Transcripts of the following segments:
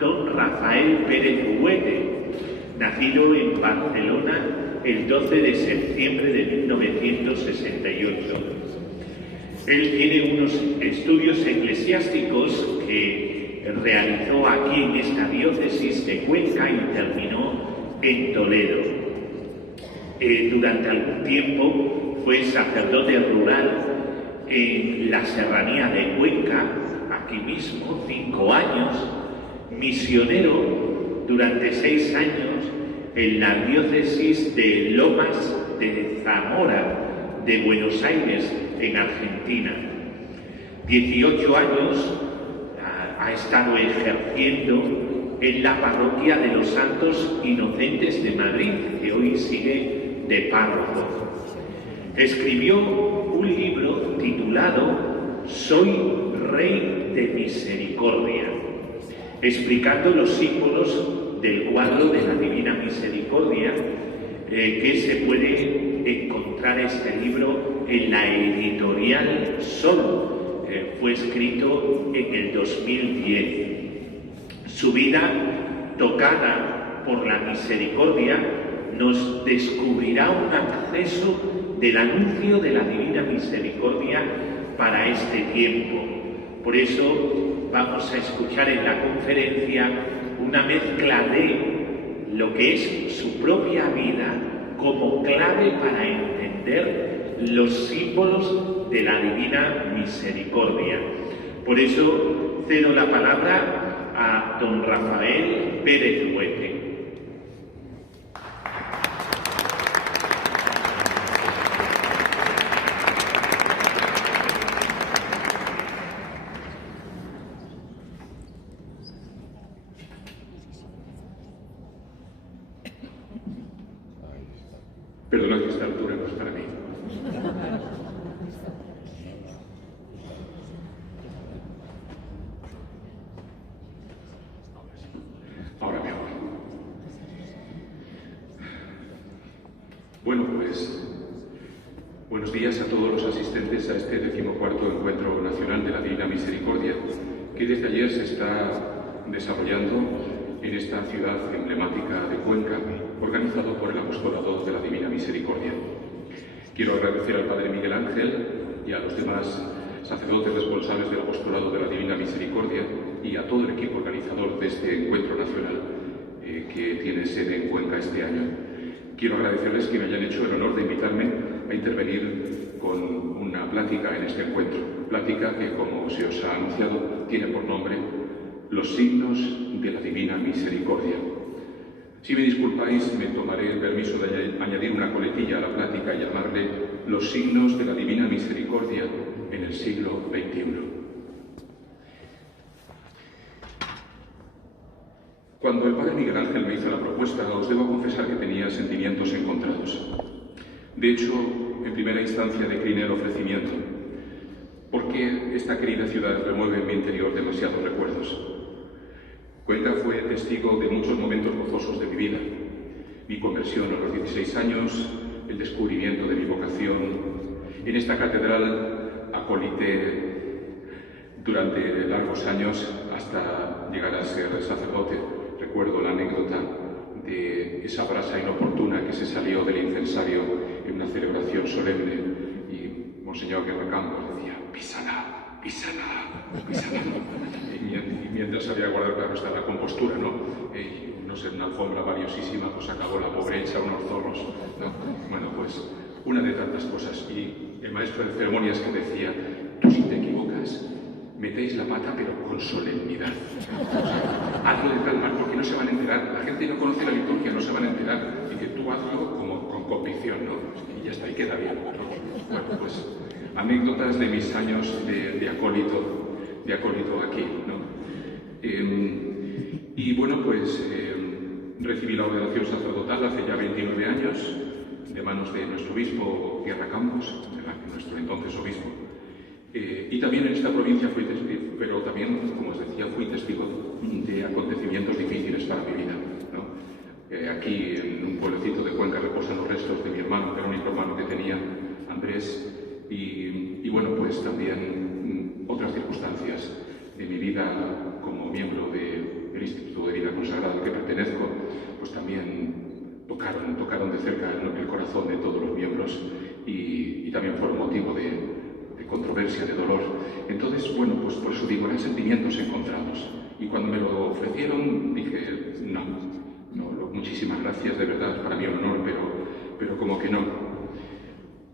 don Rafael Pérez Huete, nacido en Barcelona el 12 de septiembre de 1968. Él tiene unos estudios eclesiásticos que realizó aquí en esta diócesis de Cuenca y terminó en Toledo. Durante algún tiempo fue sacerdote rural en la serranía de Cuenca, aquí mismo, 5 años, misionero durante 6 años en la diócesis de Lomas de Zamora, de Buenos Aires, en Argentina. 18 años ha estado ejerciendo en la parroquia de los Santos Inocentes de Madrid, que hoy sigue de párroco. Escribió un libro titulado Soy Rey de Misericordia, explicando los símbolos del cuadro de la Divina Misericordia, que se puede encontrar este libro en la editorial Sol. Fue escrito en el 2010. Su vida, tocada por la misericordia, nos descubrirá un acceso del anuncio de la Divina Misericordia para este tiempo. Por eso vamos a escuchar en la conferencia una mezcla de lo que es su propia vida como clave para entender los símbolos de la Divina Misericordia. Por eso cedo la palabra a don Rafael Pérez Huete. Perdona que esta altura no es para mí. Ahora mejor. Bueno, pues buenos días a todos los asistentes a este 14º Encuentro Nacional de la Divina Misericordia, que desde ayer se está desarrollando en esta ciudad emblemática de Cuenca, organizado por el Apostolado de la Divina Misericordia. Quiero agradecer al Padre Miguel Ángel y a los demás sacerdotes responsables del Apostolado de la Divina Misericordia y a todo el equipo organizador de este encuentro nacional que tiene sede en Cuenca este año. Quiero agradecerles que me hayan hecho el honor de invitarme a intervenir con una plática en este encuentro. Plática que, como se os ha anunciado, tiene por nombre Los signos de la Divina Misericordia. Si me disculpáis, me tomaré el permiso de añadir una coletilla a la plática y llamarle Los signos de la Divina Misericordia en el siglo XXI. Cuando el Padre Miguel Ángel me hizo la propuesta, os debo confesar que tenía sentimientos encontrados. De hecho, en primera instancia decliné el ofrecimiento, porque esta querida ciudad remueve en mi interior demasiados recuerdos. Cuenca fue testigo de muchos momentos gozosos de mi vida. Mi conversión a los 16 años, el descubrimiento de mi vocación. En esta catedral acolité durante largos años hasta llegar a ser sacerdote. Recuerdo la anécdota de esa brasa inoportuna que se salió del incensario en una celebración solemne y Monseñor Guerra Campos decía: písala, písala, písala. Y mientras había guardado, claro, está la compostura, ¿no? No sé, una alfombra valiosísima, pues acabó la pobre hecha unos zorros, ¿no? Bueno, pues una de tantas cosas. Y el maestro de ceremonias que decía: tú si te equivocas, metéis la pata pero con solemnidad. Hazlo de tal manera porque no se van a enterar. La gente no conoce la liturgia, no se van a enterar. Y que tú hazlo como con convicción, ¿no? Y ya está, y queda bien, ¿no? Bueno, pues anécdotas de mis años de acólito aquí, ¿no? Y bueno, pues recibí la ordenación sacerdotal hace ya 29 años de manos de nuestro obispo Guerra Campos, nuestro entonces obispo. Y también en esta provincia fui testigo, pero también, como os decía, fui testigo de acontecimientos difíciles para mi vida, ¿no? Aquí, en un pueblecito de Cuenca, reposan los restos de mi hermano, el único hermano que tenía, Andrés, y bueno, pues también otras circunstancias de mi vida como miembro del Instituto pertenezco, pues también tocaron de cerca el corazón de todos los miembros y también fueron motivo de controversia, de dolor. Entonces, bueno, pues por eso digo, eran sentimientos encontrados. Y cuando me lo ofrecieron, dije, no, muchísimas gracias, de verdad, es para mí un honor, pero como que no.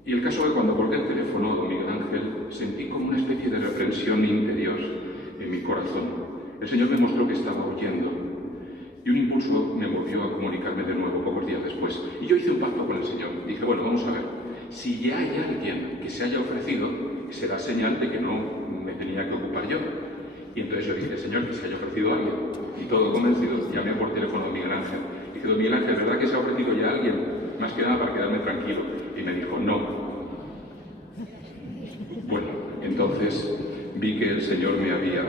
Y el caso es que cuando colgué el teléfono, don Miguel Ángel, sentí como una especie de reprensión interior en mi corazón. El Señor me mostró que estaba huyendo y un impulso me movió a comunicarme de nuevo pocos días después. Y yo hice un pacto con el Señor. Dije, bueno, vamos a ver, si ya hay alguien que se haya ofrecido, será señal de que no me tenía que ocupar yo. Y entonces yo dije, Señor, que se haya ofrecido alguien. Y todo convencido, llamé por teléfono a don Miguel Ángel. Dije, don Miguel Ángel, ¿verdad que se ha ofrecido ya alguien? Más que nada para quedarme tranquilo. Y me dijo, no. Bueno, entonces vi que el Señor me había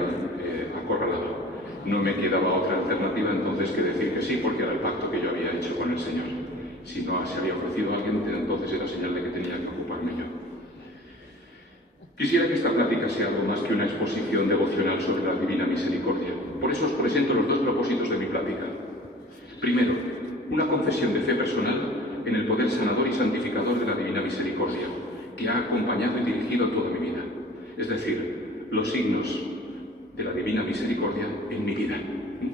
acorralado. No me quedaba otra alternativa entonces que decir que sí, porque era el pacto que yo había hecho con el Señor. Si no se había ofrecido a alguien, entonces era señal de que tenía que ocuparme yo. Quisiera que esta plática sea algo más que una exposición devocional sobre la Divina Misericordia. Por eso os presento los dos propósitos de mi plática. Primero, una confesión de fe personal en el poder sanador y santificador de la Divina Misericordia, que ha acompañado y dirigido toda mi vida. Es decir, los signos de la Divina Misericordia en mi vida.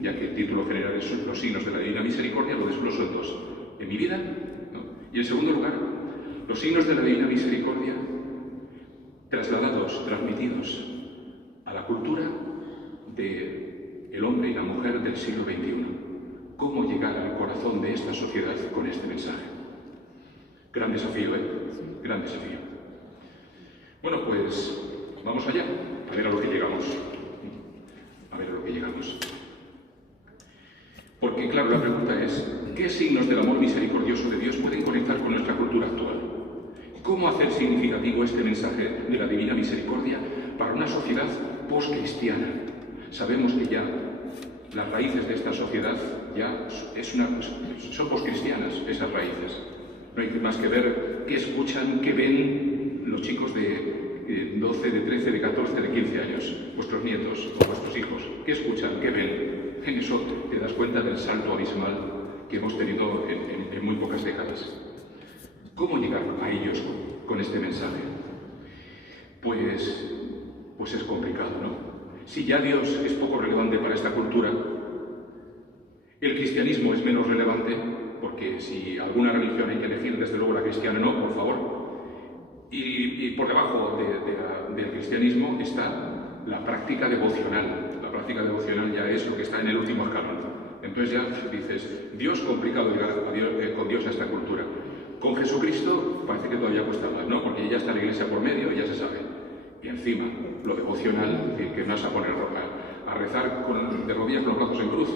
Ya que el título general es los signos de la Divina Misericordia, lo desgloso en dos. En mi vida, ¿no? Y en segundo lugar, los signos de la Divina Misericordia trasladados, transmitidos a la cultura del hombre y la mujer del siglo XXI. ¿Cómo llegar al corazón de esta sociedad con este mensaje? Gran desafío, ¿eh? Gran desafío. Bueno, pues vamos allá, a ver a lo que llegamos. A ver a lo que llegamos. Porque, claro, la pregunta es, ¿qué signos del amor misericordioso de Dios pueden conectar con nuestra cultura actual? ¿Cómo hacer significativo este mensaje de la Divina Misericordia para una sociedad post-cristiana? Sabemos que ya las raíces de esta sociedad ya son post-cristianas, esas raíces. No hay más que ver qué escuchan, qué ven los chicos de 12, de 13, de 14, de 15 años, vuestros nietos o vuestros hijos. ¿Qué escuchan? ¿Qué ven? En eso te das cuenta del salto abismal que hemos tenido en muy pocas décadas. ¿Cómo llegar a ellos con este mensaje? Pues es complicado, ¿no? Si ya Dios es poco relevante para esta cultura, el cristianismo es menos relevante, porque si alguna religión hay que elegir, desde luego la cristiana no, por favor. Y por debajo del cristianismo está la práctica devocional. La práctica devocional ya es lo que está en el último escalón. Entonces ya dices, Dios, complicado llegar con Dios a esta cultura. Con Jesucristo parece que todavía cuesta más, ¿no? Porque ya está la iglesia por medio, ya se sabe. Y encima, lo devocional, que no vas a poner a rezar de rodillas con los brazos en cruz.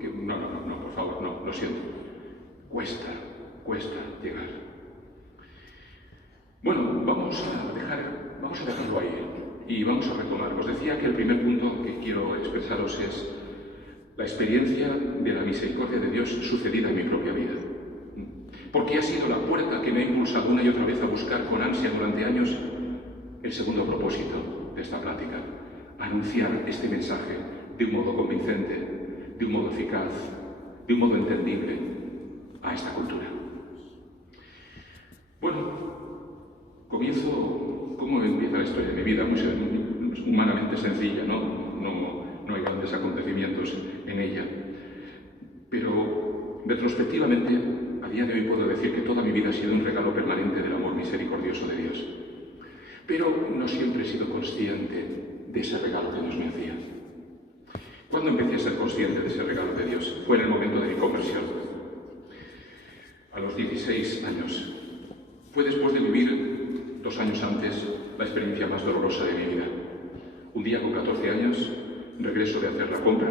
Que no, por favor, no, lo siento. Cuesta llegar. Bueno, vamos a dejarlo ahí y vamos a retomar. Os decía que el primer punto que quiero expresaros es la experiencia de la misericordia de Dios sucedida en mi propia vida. Porque ha sido la puerta que me ha impulsado una y otra vez a buscar con ansia durante años el segundo propósito de esta plática: anunciar este mensaje de un modo convincente, de un modo eficaz, de un modo entendible a esta cultura. Bueno, comienzo, ¿cómo empieza la historia de mi vida? Muy humanamente sencilla, no hay grandes acontecimientos en ella. Pero, retrospectivamente, a día de hoy puedo decir que toda mi vida ha sido un regalo permanente del amor misericordioso de Dios. Pero no siempre he sido consciente de ese regalo que Dios me hacía. ¿Cuándo empecé a ser consciente de ese regalo de Dios? Fue en el momento de mi conversión. A los 16 años. Fue después de vivir 2 años antes la experiencia más dolorosa de mi vida. Un día con 14 años, regreso de hacer la compra.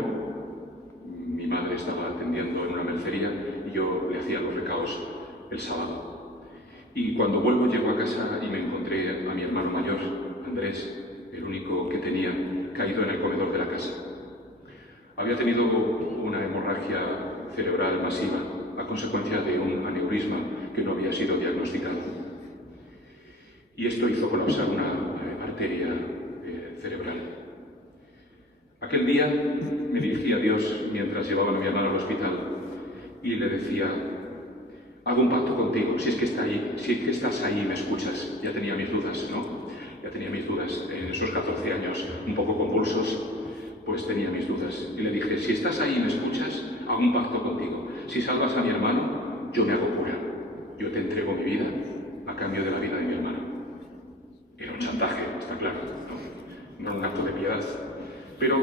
Mi madre estaba atendiendo en una mercería y yo le hacía los recados el sábado. Y cuando vuelvo llego a casa y me encontré a mi hermano mayor, Andrés, el único que tenía, caído en el comedor de la casa. Había tenido una hemorragia cerebral masiva a consecuencia de un aneurisma que no había sido diagnosticado. Y esto hizo colapsar una arteria cerebral. Aquel día me dirigí a Dios mientras llevaban a mi hermano al hospital y le decía: hago un pacto contigo, si es que estás ahí y me escuchas. Ya tenía mis dudas, ¿no? Ya tenía mis dudas. En esos 14 años, un poco convulsos, pues tenía mis dudas. Y le dije: si estás ahí y me escuchas, hago un pacto contigo. Si salvas a mi hermano, yo me hago cura. Yo te entrego mi vida a cambio de la vida de mi hermano. Era un chantaje, está claro, ¿no? No era un acto de piedad. Pero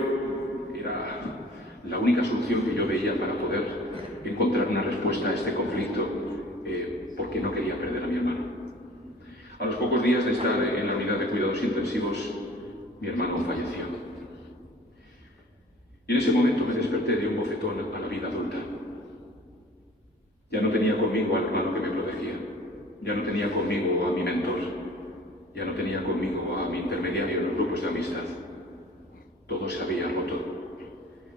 era la única solución que yo veía para poder encontrar una respuesta a este conflicto, porque no quería perder a mi hermano. A los pocos días de estar en la unidad de cuidados intensivos, mi hermano falleció. Y en ese momento me desperté de un bofetón a la vida adulta. Ya no tenía conmigo al hermano que me protegía, ya no tenía conmigo a mi mentor, ya no tenía conmigo a mi intermediario en los grupos de amistad. Todo se había roto.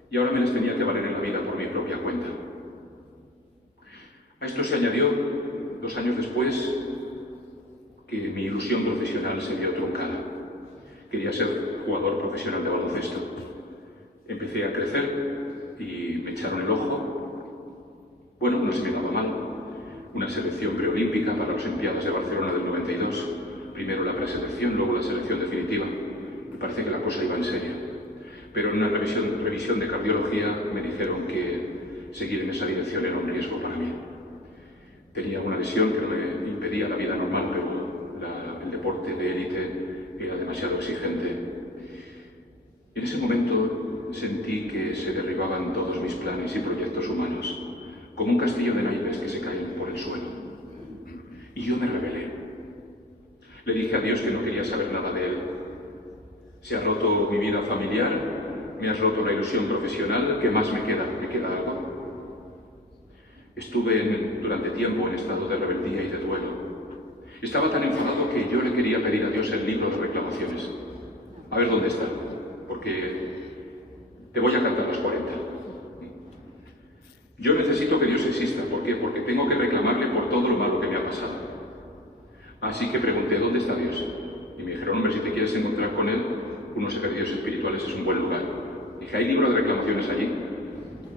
Y ahora me les tenía que valer en la vida por mi propia cuenta. A esto se añadió, 2 años después, que mi ilusión profesional se vio truncada. Quería ser jugador profesional de baloncesto. Empecé a crecer y me echaron el ojo. Bueno, no se me daba mal. Una selección preolímpica para las Olimpiadas de Barcelona del 92. Primero la preselección, luego la selección definitiva. Me parece que la cosa iba en serio. Pero en una revisión de cardiología me dijeron que seguir en esa dirección era un riesgo para mí. Tenía una lesión que no me impedía la vida normal, pero el deporte de élite era demasiado exigente. En ese momento sentí que se derribaban todos mis planes y proyectos humanos, como un castillo de naipes que se caen por el suelo. Y yo me rebelé. Le dije a Dios que no quería saber nada de Él. Se ha roto mi vida familiar, me has roto la ilusión profesional, ¿qué más me queda? ¿Me queda algo? Estuve durante tiempo en estado de rebeldía y de duelo. Estaba tan enfadado que yo le quería pedir a Dios el libro de reclamaciones. A ver dónde está, porque te voy a cantar las 40. Yo necesito que Dios exista. ¿Por qué? Porque tengo que reclamarle por todo lo malo que me ha pasado. Así que pregunté: ¿dónde está Dios? Y me dijeron: hombre, si te quieres encontrar con Él, unos ejercicios espirituales es un buen lugar. Dije: ¿hay libro de reclamaciones allí?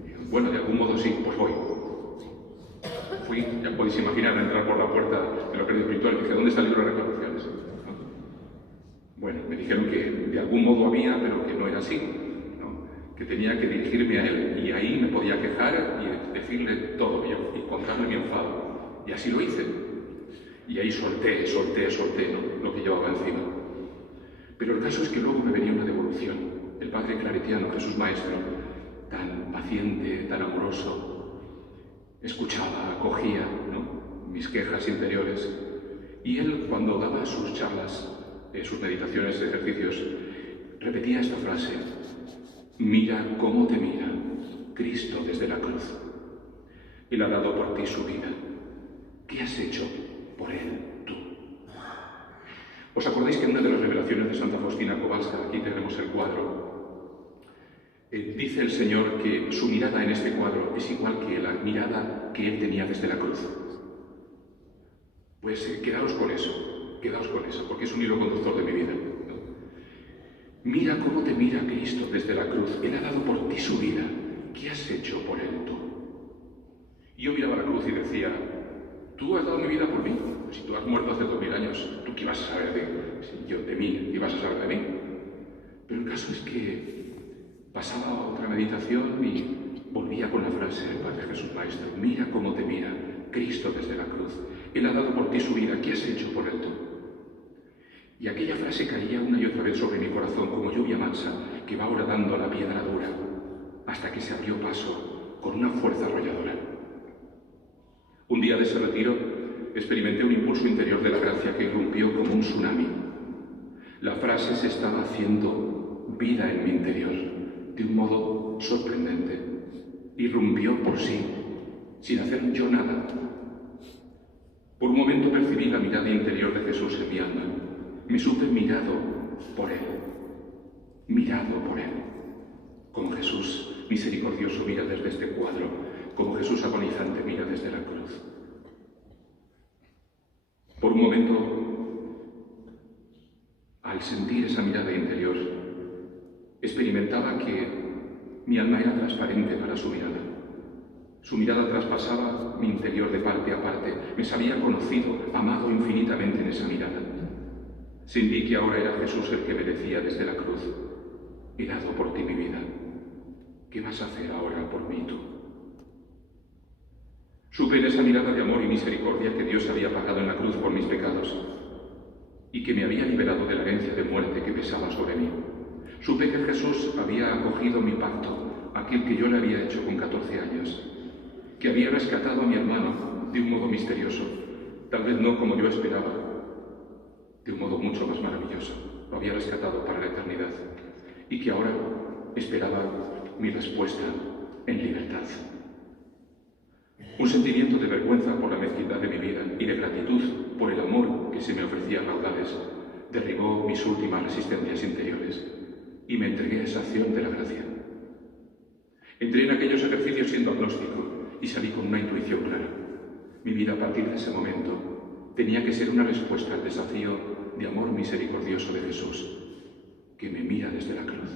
Y, bueno, de algún modo sí, pues voy. Fui, ya podéis imaginar, entrar por la puerta de lo que es espiritual. Dije: ¿dónde está el libro de reclamaciones? Bueno, me dijeron que de algún modo había, pero que no era así, ¿no? Que tenía que dirigirme a Él, y ahí me podía quejar y decirle todo y contarle mi enfado. Y así lo hice. Y ahí solté, ¿no?, lo que llevaba encima. Pero el caso es que luego me venía una devolución. El padre claretiano, Jesús Maestro, tan paciente, tan amoroso, escuchaba, acogía, ¿no?, mis quejas interiores. Y él, cuando daba sus charlas, sus meditaciones, ejercicios, repetía esta frase: mira cómo te mira Cristo desde la cruz. Él ha dado por ti su vida. ¿Qué has hecho por Él tú? ¿Os acordáis que en una de las revelaciones de Santa Faustina Kowalska, aquí tenemos el cuadro, dice el Señor que su mirada en este cuadro es igual que la mirada que Él tenía desde la cruz? Pues quedaos con eso, porque es un hilo conductor de mi vida, ¿no? Mira cómo te mira Cristo desde la cruz. Él ha dado por ti su vida. ¿Qué has hecho por Él tú? Y yo miraba la cruz y decía: tú has dado mi vida por mí. Si tú has muerto hace 2000 años, ¿tú qué ibas a saber de mí? ¿Qué ibas a saber de mí? Pero el caso es que pasaba otra meditación y volvía con la frase del Padre Jesús Maestro: mira cómo te mira Cristo desde la cruz. Él ha dado por ti su vida. ¿Qué has hecho por Él tú? Y aquella frase caía una y otra vez sobre mi corazón como lluvia mansa que va horadando la piedra dura hasta que se abrió paso con una fuerza arrolladora. Un día de ese retiro experimenté un impulso interior de la gracia que irrumpió como un tsunami. La frase se estaba haciendo vida en mi interior de un modo sorprendente. Irrumpió por sí, sin hacer yo nada. Por un momento percibí la mirada interior de Jesús en mi alma. Me supe mirado por Él, como Jesús misericordioso mira desde este cuadro, como Jesús agonizante mira desde la cruz. Por un momento, al sentir esa mirada interior, Experimentaba que mi alma era transparente para su mirada. Su mirada traspasaba mi interior de parte a parte. Me sabía conocido, amado infinitamente en esa mirada. Sentí que ahora era Jesús el que me decía desde la cruz: he dado por ti mi vida. ¿Qué vas a hacer ahora por mí tú? Supe en esa mirada de amor y misericordia que Dios había pagado en la cruz por mis pecados y que me había liberado de la herencia de muerte que pesaba sobre mí. Supe que Jesús había acogido mi pacto, aquel que yo le había hecho con 14 años, que había rescatado a mi hermano de un modo misterioso, tal vez no como yo esperaba, de un modo mucho más maravilloso. Lo había rescatado para la eternidad y que ahora esperaba mi respuesta en libertad. Un sentimiento de vergüenza por la mezquindad de mi vida y de gratitud por el amor que se me ofrecía a raudales derribó mis últimas resistencias interiores y me entregué a esa acción de la gracia. Entré en aquellos ejercicios siendo agnóstico y salí con una intuición clara. Mi vida a partir de ese momento tenía que ser una respuesta al desafío de amor misericordioso de Jesús, que me mira desde la cruz.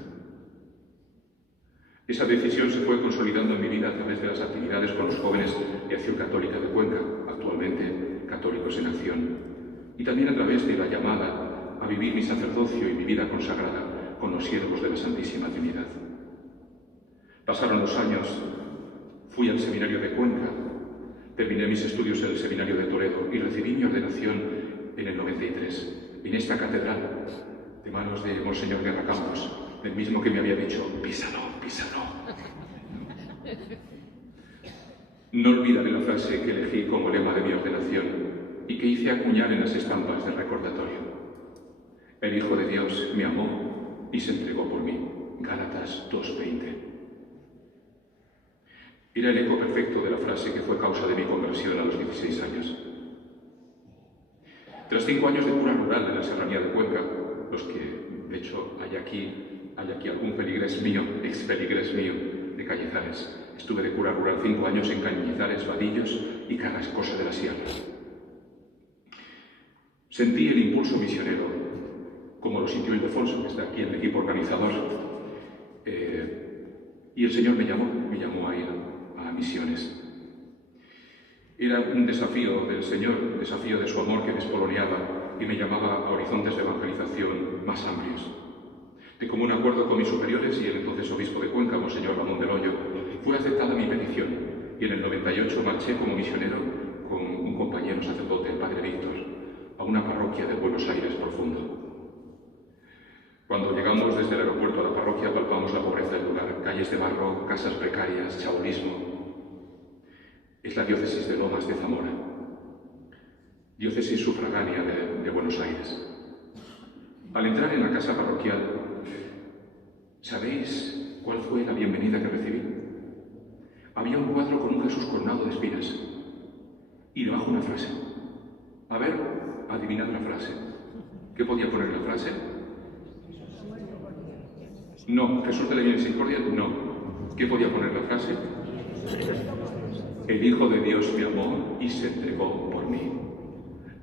Esa decisión se fue consolidando en mi vida a través de las actividades con los jóvenes de Acción Católica de Cuenca, actualmente Católicos en Acción, y también a través de la llamada a vivir mi sacerdocio y mi vida consagrada con los siervos de la Santísima Trinidad. Pasaron los años, fui al seminario de Cuenca, terminé mis estudios en el seminario de Toledo y recibí mi ordenación en el 93, en esta catedral, de manos de Monseñor Guerra Campos, el mismo que me había dicho: písalo, písalo. No olvidaré la frase que elegí como lema de mi ordenación y que hice acuñar en las estampas del recordatorio: el Hijo de Dios me amó y se entregó por mí. Gálatas 2:20. Era el eco perfecto de la frase que fue causa de mi conversión a los 16 años. Tras 5 años de cura rural en la Serranía de Cuenca, los que, de hecho, hay aquí algún feligrés mío, ex-feligrés mío, de Cañizares. Estuve de cura rural 5 años en Cañizares, Vadillos y Carrascosa de la Sierra. Sentí el impulso misionero, como lo sintió Ildefonso, que está aquí en el equipo organizador, y el Señor me llamó a ir a misiones. Era un desafío del Señor, un desafío de su amor que despoloneaba y me llamaba a horizontes de evangelización más amplios. De común acuerdo con mis superiores y el entonces obispo de Cuenca, Monseñor Ramón del Hoyo, fue aceptada mi petición y en el 98 marché como misionero con un compañero sacerdote, el padre Víctor, a una parroquia de Buenos Aires profundo. Cuando llegamos desde el aeropuerto a la parroquia palpamos la pobreza del lugar: calles de barro, casas precarias, chaulismo. Es la diócesis de Lomas de Zamora, diócesis sufragánea de Buenos Aires. Al entrar en la casa parroquial, ¿sabéis cuál fue la bienvenida que recibí? Había un cuadro con un Jesús coronado de espinas y debajo una frase. A ver, adivinad la frase. ¿Qué podía poner la frase? No. ¿Jesús de la Misericordia? No. ¿Qué podía poner la frase? El Hijo de Dios me amó y se entregó por mí.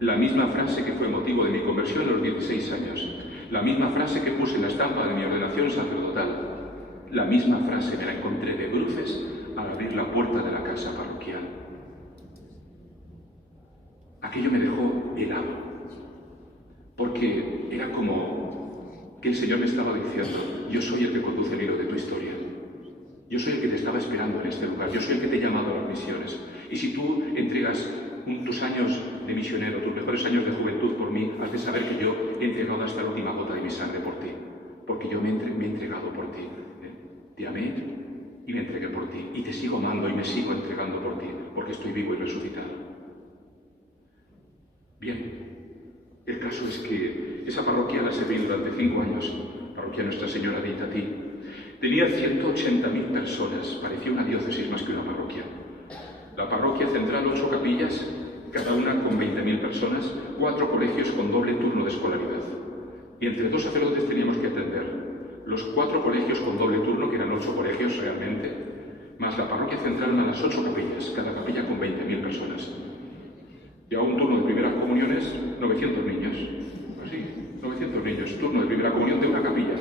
La misma frase que fue motivo de mi conversión a los 16 años. La misma frase que puse en la estampa de mi ordenación sacerdotal. La misma frase me la encontré de bruces al abrir la puerta de la casa parroquial. Aquello me dejó helado, porque era como que el Señor me estaba diciendo: yo soy el que conduce el hilo de tu historia. Yo soy el que te estaba esperando en este lugar. Yo soy el que te he llamado a las misiones. Y si tú entregas tus años de misionero, tus mejores años de juventud por mí, has de saber que yo he entregado hasta la última gota de mi sangre por ti. Porque yo me he entregado por ti. Te amé y me entregué por ti. Y te sigo amando y me sigo entregando por ti, porque estoy vivo y resucitado. Bien, el caso es que esa parroquia la serví durante 5 años, parroquia Nuestra Señora de Itatí. Tenía 180.000 personas, parecía una diócesis más que una parroquia. La parroquia central, 8 capillas, cada una con 20.000 personas, 4 colegios con doble turno de escolaridad. Y entre 2 sacerdotes teníamos que atender los 4 colegios con doble turno, que eran 8 colegios realmente, más la parroquia central, una de las 8 capillas, cada capilla con 20.000 personas. Y a un turno de primeras comuniones, 900 niños. Así, 900 niños, turno de primera comunión de una capilla.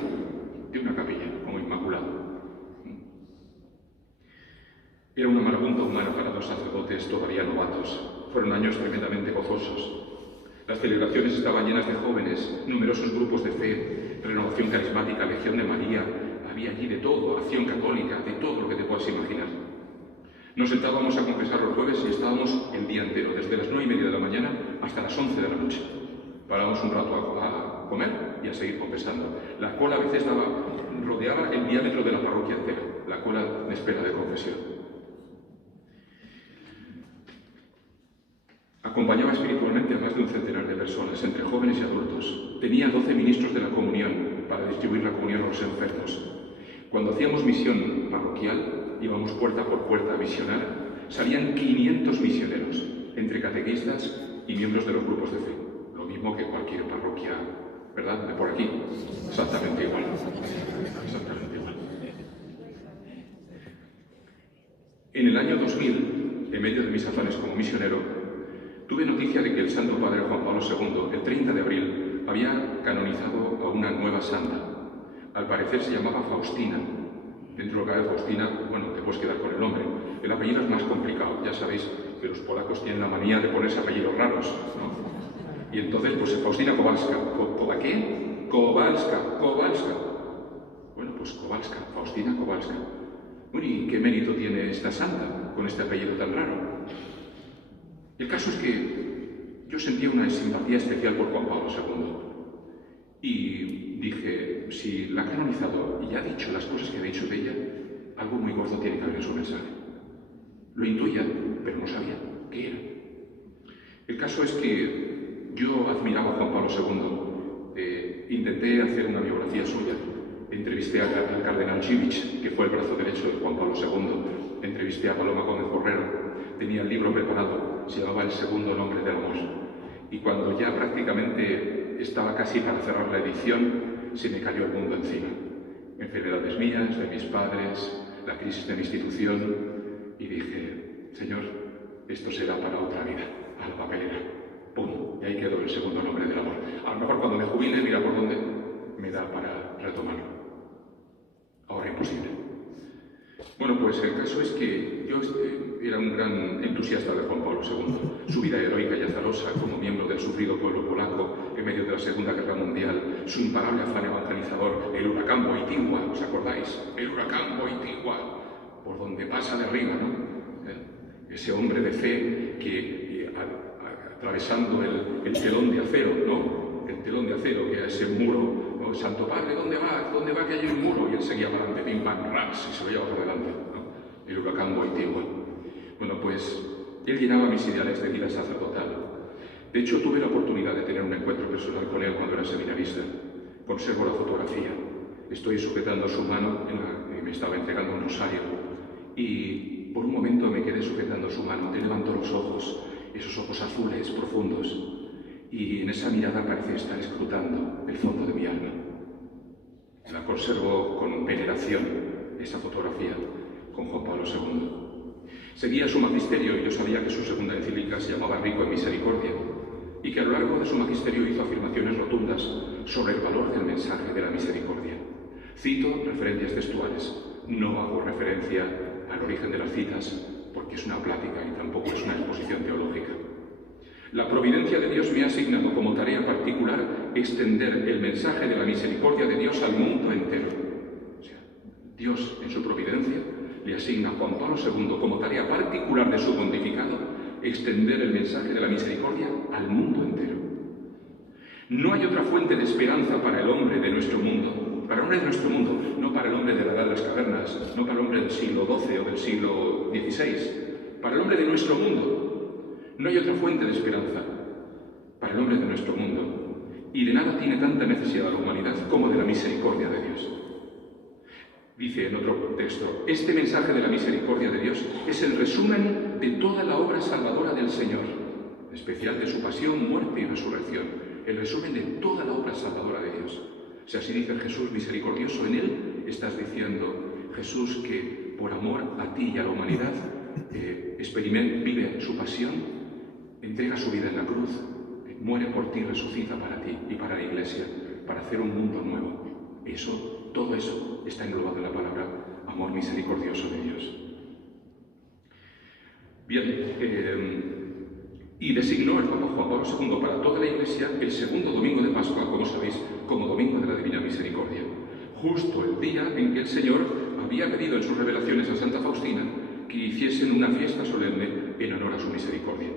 Inmaculado. Era una marabunta humana para dos sacerdotes todavía novatos. Fueron años tremendamente gozosos. Las celebraciones estaban llenas de jóvenes, numerosos grupos de fe, renovación carismática, Legión de María, había allí de todo, acción católica, de todo lo que te puedas imaginar. Nos sentábamos a confesar los jueves y estábamos el día entero, desde las 9:30 de la mañana hasta las 11 de la noche. Parábamos un rato a comer y a seguir confesando. La cola a veces rodeaba el diámetro de la parroquia entera, la cola de espera de confesión. Acompañaba espiritualmente a más de un centenar de personas, entre jóvenes y adultos. Tenía 12 ministros de la comunión para distribuir la comunión a los enfermos. Cuando hacíamos misión parroquial, íbamos puerta por puerta a misionar, salían 500 misioneros, entre catequistas y miembros de los grupos de fe. Lo mismo que cualquier parroquia, ¿verdad?, de por aquí. Exactamente igual. Exactamente igual. En el año 2000, en medio de mis afanes como misionero, tuve noticia de que el Santo Padre Juan Pablo II, el 30 de abril, había canonizado a una nueva santa. Al parecer se llamaba Faustina. Dentro de lo que hay Faustina, bueno, te puedes quedar con el nombre. El apellido es más complicado. Ya sabéis que los polacos tienen la manía de ponerse apellidos raros, ¿no? Y entonces, pues Faustina Kowalska. ¿Kowa qué? Kowalska. Bueno, pues Kowalska, Faustina Kowalska. Bueno, ¿y qué mérito tiene esta santa con este apellido tan raro? El caso es que yo sentía una simpatía especial por Juan Pablo II y dije, si la ha canonizado y ya ha dicho las cosas que ha dicho de ella, algo muy gordo tiene que haber en su mensaje. Lo intuía, pero no sabía qué era. El caso es que yo admiraba a Juan Pablo II, intenté hacer una biografía suya, entrevisté al cardenal Civich, que fue el brazo derecho de Juan Pablo II, entrevisté a Paloma Gómez Borrero, tenía el libro preparado, se llamaba El segundo nombre del amor. Y cuando ya prácticamente estaba casi para cerrar la edición, se me cayó el mundo encima. Enfermedades mías, de mis padres, la crisis de mi institución, y dije, Señor, esto será para otra vida, a la papelera. ¡Pum! Y ahí quedó el segundo nombre del amor. A lo mejor cuando me jubile, mira por dónde me da para retomarlo. Ahora imposible. Bueno, pues el caso es que yo era un gran entusiasta de Juan Pablo II. Su vida heroica y azarosa como miembro del sufrido pueblo polaco en medio de la Segunda Guerra Mundial, su imparable afán evangelizador, el huracán Wojtyła, ¿os acordáis? El huracán Wojtyła, por donde pasa de arriba, ¿no? Ese hombre de fe que atravesando el telón de acero, ¿no? El telón de acero, que es ese muro. Oh, Santo Padre, ¿dónde va? ¿Dónde va que hay un muro? Y él seguía para adelante, pim, pam, ras, y se veía por delante, ¿no? El huracán Wojtyła. Bueno, pues él llenaba mis ideales de vida sacerdotal. De hecho, tuve la oportunidad de tener un encuentro personal con él cuando era seminarista. Conservo la fotografía. Estoy sujetando su mano, me estaba entregando un rosario, y por un momento me quedé sujetando su mano. Él levantó los ojos, esos ojos azules, profundos, y en esa mirada parece estar escrutando el fondo de mi alma. La conservo con veneración, esa fotografía, con Juan Pablo II. Seguía su magisterio y yo sabía que su segunda encíclica se llamaba Rico en Misericordia y que a lo largo de su magisterio hizo afirmaciones rotundas sobre el valor del mensaje de la misericordia. Cito referencias textuales. No hago referencia al origen de las citas porque es una plática y tampoco es una exposición teológica. La providencia de Dios me ha asignado como tarea particular extender el mensaje de la misericordia de Dios al mundo entero. O sea, Dios, en su providencia, le asigna a Juan Pablo II como tarea particular de su pontificado extender el mensaje de la misericordia al mundo entero. No hay otra fuente de esperanza para el hombre de nuestro mundo, para el hombre de nuestro mundo, no para el hombre de la edad de las cavernas, no para el hombre del siglo XII o del siglo XVI, para el hombre de nuestro mundo. No hay otra fuente de esperanza para el hombre de nuestro mundo, y de nada tiene tanta necesidad la humanidad como de la misericordia de Dios. Dice en otro texto, este mensaje de la misericordia de Dios es el resumen de toda la obra salvadora del Señor, en especial de su pasión, muerte y resurrección, el resumen de toda la obra salvadora de Dios. Si así dice Jesús misericordioso, en él estás diciendo, Jesús, que por amor a ti y a la humanidad vive su pasión, entrega su vida en la cruz, muere por ti, resucita para ti y para la Iglesia, para hacer un mundo nuevo. Eso todo eso está englobado en la palabra amor misericordioso de Dios. Bien, y designó el Papa Juan Pablo II para toda la Iglesia el segundo domingo de Pascua, como sabéis, como Domingo de la Divina Misericordia, justo el día en que el Señor había pedido en sus revelaciones a Santa Faustina que hiciesen una fiesta solemne en honor a su misericordia.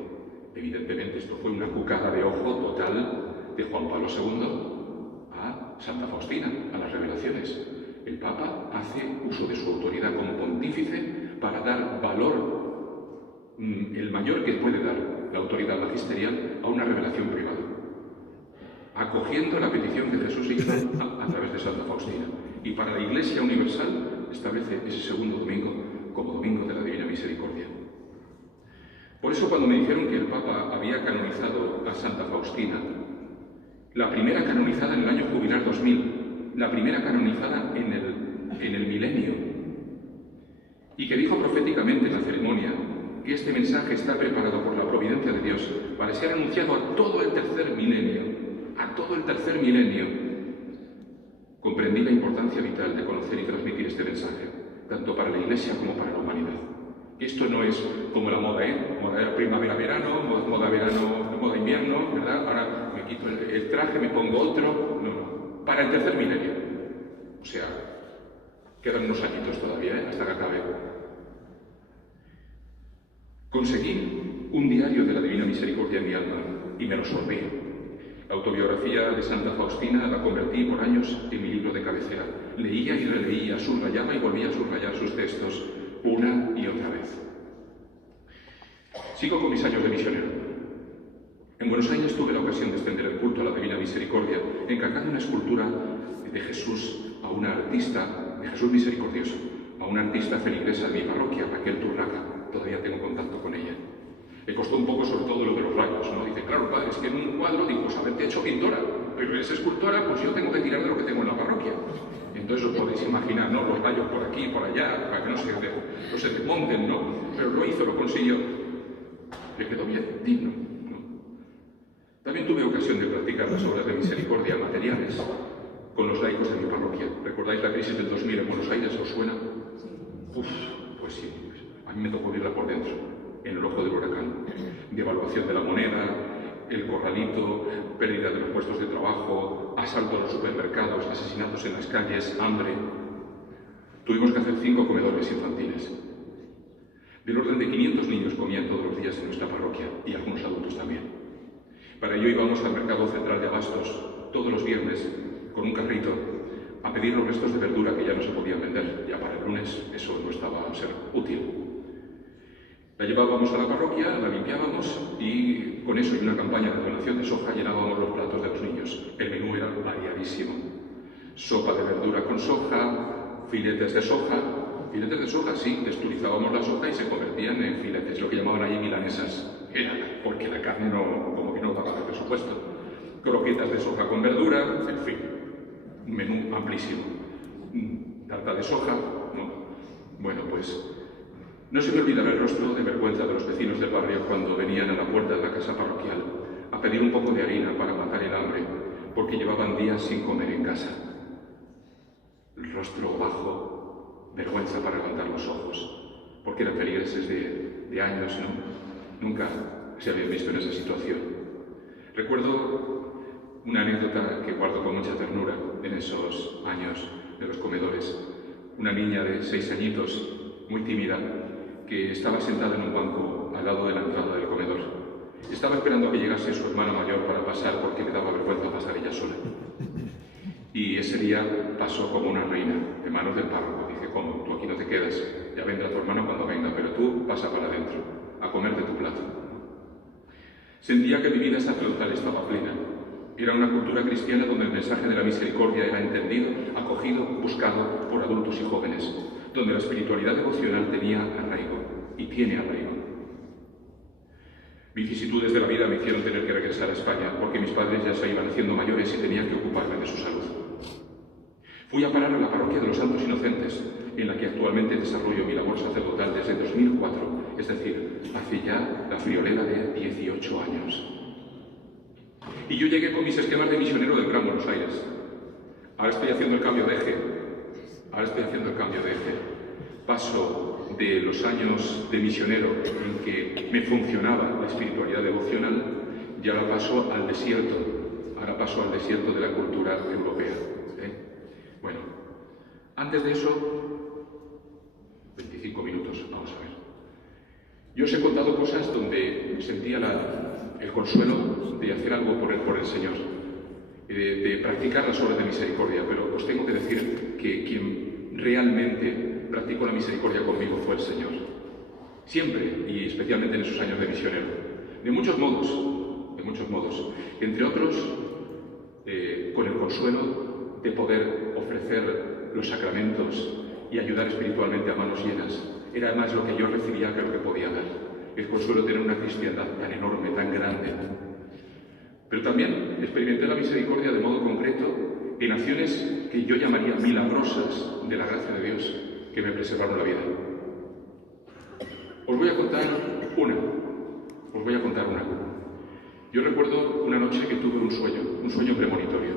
Evidentemente esto fue una cucada de ojo total de Juan Pablo II a Santa Faustina, a las revelaciones. El Papa hace uso de su autoridad como pontífice para dar valor, el mayor que puede dar la autoridad magisterial, a una revelación privada, acogiendo la petición que Jesús hizo a través de Santa Faustina. Y para la Iglesia Universal establece ese segundo domingo como Domingo de la Divina Misericordia. Por eso, cuando me dijeron que el Papa había canonizado a Santa Faustina, la primera canonizada en el año jubilar 2000, la primera canonizada en el milenio, y que dijo proféticamente en la ceremonia que este mensaje está preparado por la providencia de Dios para ser anunciado a todo el tercer milenio, comprendí la importancia vital de conocer y transmitir este mensaje, tanto para la Iglesia como para la humanidad. Esto no es como la moda, moda primavera-verano, moda verano, moda invierno, ¿verdad? Ahora me quito el traje, me pongo otro. No. Para el tercer milenio. O sea, quedan unos añitos todavía, hasta que acabe. Conseguí un diario de la Divina Misericordia en mi alma y me lo sorbí. La autobiografía de Santa Faustina la convertí por años en mi libro de cabecera. Leía y releía, subrayaba y volvía a subrayar sus textos una y otra vez. Sigo con mis años de misionero. En Buenos Aires tuve la ocasión de extender el culto a la Divina Misericordia, encargando una escultura de Jesús a una artista, de Jesús misericordioso, a una artista feligresa de mi parroquia, Raquel Turraca. Todavía tengo contacto con ella. Le costó un poco, sobre todo, lo de los rayos, ¿no? Dice, claro, padre, es que en un cuadro, digo, pues haberte hecho pintora, pero es escultora, pues yo tengo que tirar de lo que tengo en la parroquia. Entonces os podéis imaginar, ¿no? Los rayos por aquí, por allá, para que no se desmonten, ¿no? Pero lo hizo, lo consiguió. Le quedó bien, digno, ¿no? También tuve ocasión de practicar las obras de misericordia materiales con los laicos de mi parroquia. ¿Recordáis la crisis del 2000 en Buenos Aires? ¿Os suena? Uf, pues sí. A mí me tocó vivirla por dentro, en el ojo del huracán. Devaluación de la moneda, el corralito, pérdida de los puestos de trabajo, asalto a los supermercados, asesinatos en las calles, hambre. Tuvimos que hacer 5 comedores infantiles. Del orden de 500 niños comían todos los días en nuestra parroquia, y algunos adultos también. Para ello íbamos al mercado central de abastos todos los viernes con un carrito a pedir los restos de verdura que ya no se podían vender. Ya para el lunes eso no estaba a ser útil. La llevábamos a la parroquia, la limpiábamos y con eso y una campaña de donación de soja llenábamos los platos de los niños. El menú era variadísimo. Sopa de verdura con soja, filetes de soja. Filetes de soja, sí, desturizábamos la soja y se convertían en filetes, lo que llamaban allí milanesas. Era porque la carne como que no daba el presupuesto. Croquetas de soja con verdura, en fin, un menú amplísimo. Tarta de soja, ¿no? Bueno, pues no se me olvidará el rostro de vergüenza de los vecinos del barrio cuando venían a la puerta de la casa parroquial a pedir un poco de harina para matar el hambre, porque llevaban días sin comer en casa. El rostro bajo, vergüenza para levantar los ojos, porque eran feligreses de años, ¿no? Nunca se habían visto en esa situación. Recuerdo una anécdota que guardo con mucha ternura en esos años de los comedores. Una niña de 6 añitos, muy tímida, que estaba sentada en un banco al lado de la entrada del comedor. Estaba esperando a que llegase su hermana mayor para pasar porque le daba vergüenza pasar ella sola. Y ese día pasó como una reina, de manos del párroco. Dice, ¿cómo? Tú aquí no te quedas, ya vendrá tu hermano cuando venga, pero tú pasa para adentro, a comer de tu plato. Sentía que mi vida sacerdotal estaba plena. Era una cultura cristiana donde el mensaje de la misericordia era entendido, acogido, buscado por adultos y jóvenes, donde la espiritualidad devocional tenía arraigo y tiene arraigo. Vicisitudes de la vida me hicieron tener que regresar a España porque mis padres ya se iban haciendo mayores y tenía que ocuparme de su salud. Fui a parar a la parroquia de los Santos Inocentes, en la que actualmente desarrollo mi labor sacerdotal desde 2004, es decir, hace ya la friolera de 18 años. Y yo llegué con mis esquemas de misionero del Gran Buenos Aires. Ahora estoy haciendo el cambio de eje ahora estoy haciendo el cambio de eje. Paso de los años de misionero en que me funcionaba la espiritualidad devocional y ahora paso al desierto. Ahora paso al desierto de la cultura europea. Bueno, antes de eso, 25 minutos, vamos a ver. Yo os he contado cosas donde sentía el consuelo de hacer algo por el Señor, de practicar las obras de misericordia, pero os tengo que decir que quien realmente practicó la misericordia conmigo fue el Señor. Siempre, y especialmente en esos años de misionero. De muchos modos. Entre otros, con el consuelo de poder ofrecer los sacramentos y ayudar espiritualmente a manos llenas. Era más lo que yo recibía que lo que podía dar. El consuelo de tener una cristiandad tan enorme, tan grande. Pero también experimenté la misericordia de modo concreto en acciones que yo llamaría milagrosas de la gracia de Dios, que me preservaron la vida. Os voy a contar una. Yo recuerdo una noche que tuve un sueño premonitorio.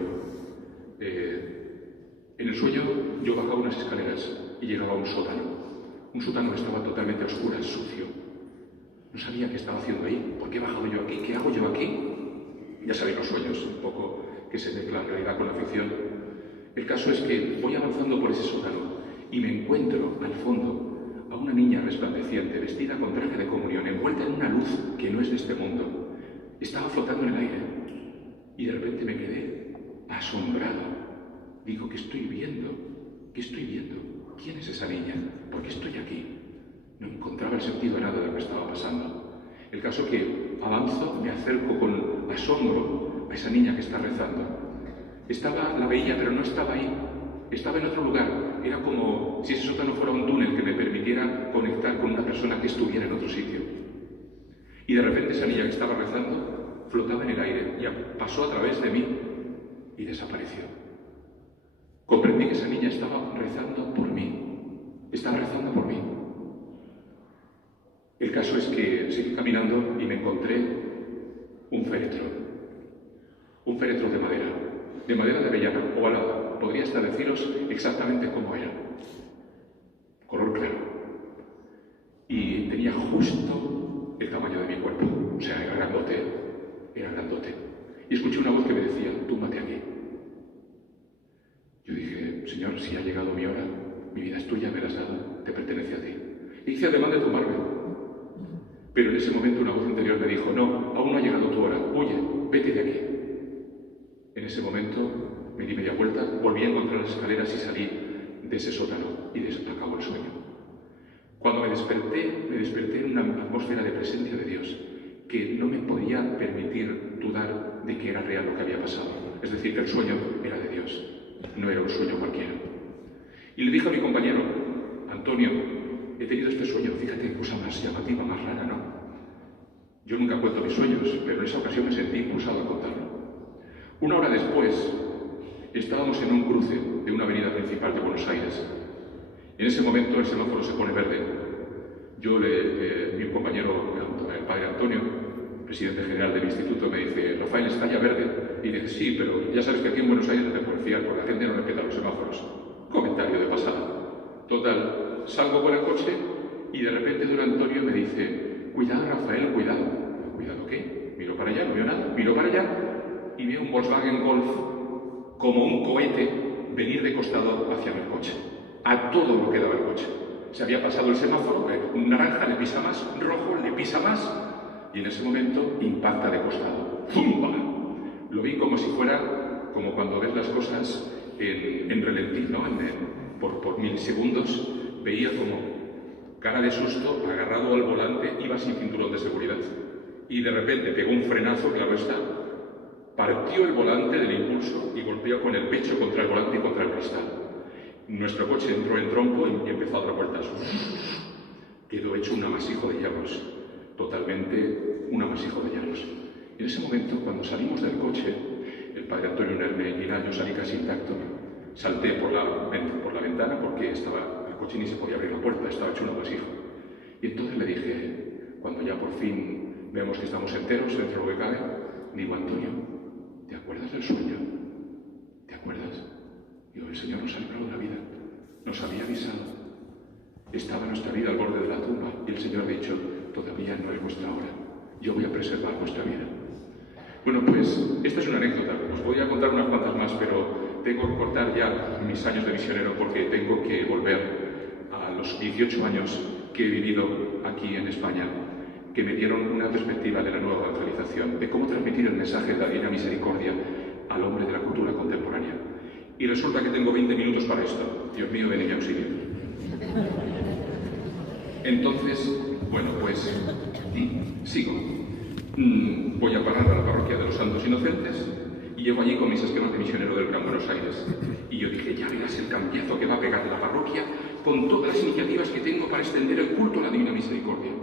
En el sueño yo bajaba unas escaleras y llegaba a un sótano que estaba totalmente a oscuras, sucio. No sabía qué estaba haciendo ahí. ¿Por qué he bajado yo aquí? ¿Qué hago yo aquí? Ya sabéis los sueños, un poco que se mezcla la realidad con la ficción. El caso es que voy avanzando por ese sótano y me encuentro al fondo a una niña resplandeciente, vestida con traje de comunión, envuelta en una luz que no es de este mundo. Estaba flotando en el aire y de repente me quedé asombrado. Digo, ¿qué estoy viendo? ¿Quién es esa niña? ¿Por qué estoy aquí? No encontraba el sentido de nada de lo que estaba pasando. El caso que avanzo, me acerco con asombro a esa niña que está rezando. La veía, pero no estaba ahí. Estaba en otro lugar. Era como si ese sótano fuera un túnel que me permitiera conectar con una persona que estuviera en otro sitio. Y de repente esa niña que estaba rezando flotaba en el aire y pasó a través de mí y desapareció. Comprendí que esa niña estaba rezando por mí. El caso es que seguí caminando y me encontré un féretro de madera de avellana, ovalada. Podría hasta deciros exactamente cómo era. Color claro. Y tenía justo el tamaño de mi cuerpo. O sea, era grandote. Y escuché una voz que me decía, túmbate aquí. Yo dije, Señor, si ha llegado mi hora, mi vida es tuya, me la has dado, te pertenece a ti. Y hice ademán de tumbarme. Pero en ese momento una voz interior me dijo, no, aún no ha llegado tu hora, huye, vete de aquí. En ese momento me di media vuelta, volví a encontrar las escaleras y salí de ese sótano y acabó el sueño. Cuando me desperté en una atmósfera de presencia de Dios que no me podía permitir dudar de que era real lo que había pasado. Es decir, que el sueño era de Dios, no era un sueño cualquiera. Y le dije a mi compañero, Antonio, he tenido este sueño, fíjate qué cosa más llamativa, más rara, ¿no? Yo nunca cuento mis sueños, pero en esa ocasión me sentí impulsado a contarlo. Una hora después, estábamos en un cruce de una avenida principal de Buenos Aires. En ese momento el semáforo se pone verde. Mi compañero, el padre Antonio, presidente general del instituto, me dice, Rafael, está ya verde. Y dice, sí, pero ya sabes que aquí en Buenos Aires no te puedes fiar porque la gente no respeta los semáforos. Comentario de pasada. Total, salgo con el coche y de repente don Antonio me dice, cuidado Rafael, cuidado. ¿Cuidado qué? Miro para allá, no veo nada. Miro para allá y veo un Volkswagen Golf como un cohete venir de costado hacia mi coche. A todo lo que daba el coche. Se había pasado el semáforo, un naranja le pisa más, rojo le pisa más y en ese momento impacta de costado. ¡Zumba! Lo vi como si fuera, como cuando ves las cosas en ralentí, ¿no? Por milisegundos, veía como cara de susto, agarrado al volante, iba sin cinturón de seguridad. Y de repente pegó un frenazo, claro está, partió el volante del impulso y golpeó con el pecho contra el volante y contra el cristal. Nuestro coche entró en trompo y empezó a dar vueltas. Quedó hecho un amasijo de hierros, totalmente un amasijo de hierros. En ese momento, cuando salimos del coche, el padre Antonio Nerme, yo salí casi intacto. Salté por la ventana porque el coche ni se podía abrir la puerta, estaba hecho un amasijo. Y entonces le dije, cuando ya por fin vemos que estamos enteros dentro de lo que cabe, digo, Antonio, ¿te acuerdas del sueño? ¿Te acuerdas? Digo, el Señor nos ha librado la vida. nos había avisado. Estaba nuestra vida al borde de la tumba y el Señor ha dicho, todavía no es vuestra hora, yo voy a preservar vuestra vida. Bueno, pues esta es una anécdota, os voy a contar unas cuantas más, pero tengo que cortar ya mis años de misionero porque tengo que volver a los 18 años que he vivido aquí en España, que me dieron una perspectiva de la nueva evangelización, de cómo transmitir el mensaje de la Divina Misericordia al hombre de la cultura contemporánea. Y resulta que tengo 20 minutos para esto. Dios mío, ven en mi auxilio. Entonces, bueno, pues sigo. Voy a parar a la parroquia de los Santos Inocentes y llego allí con mis esquemas de misionero del Gran Buenos Aires. Y yo dije, ya verás el cambiazo que va a pegar la parroquia con todas las iniciativas que tengo para extender el culto a la Divina Misericordia.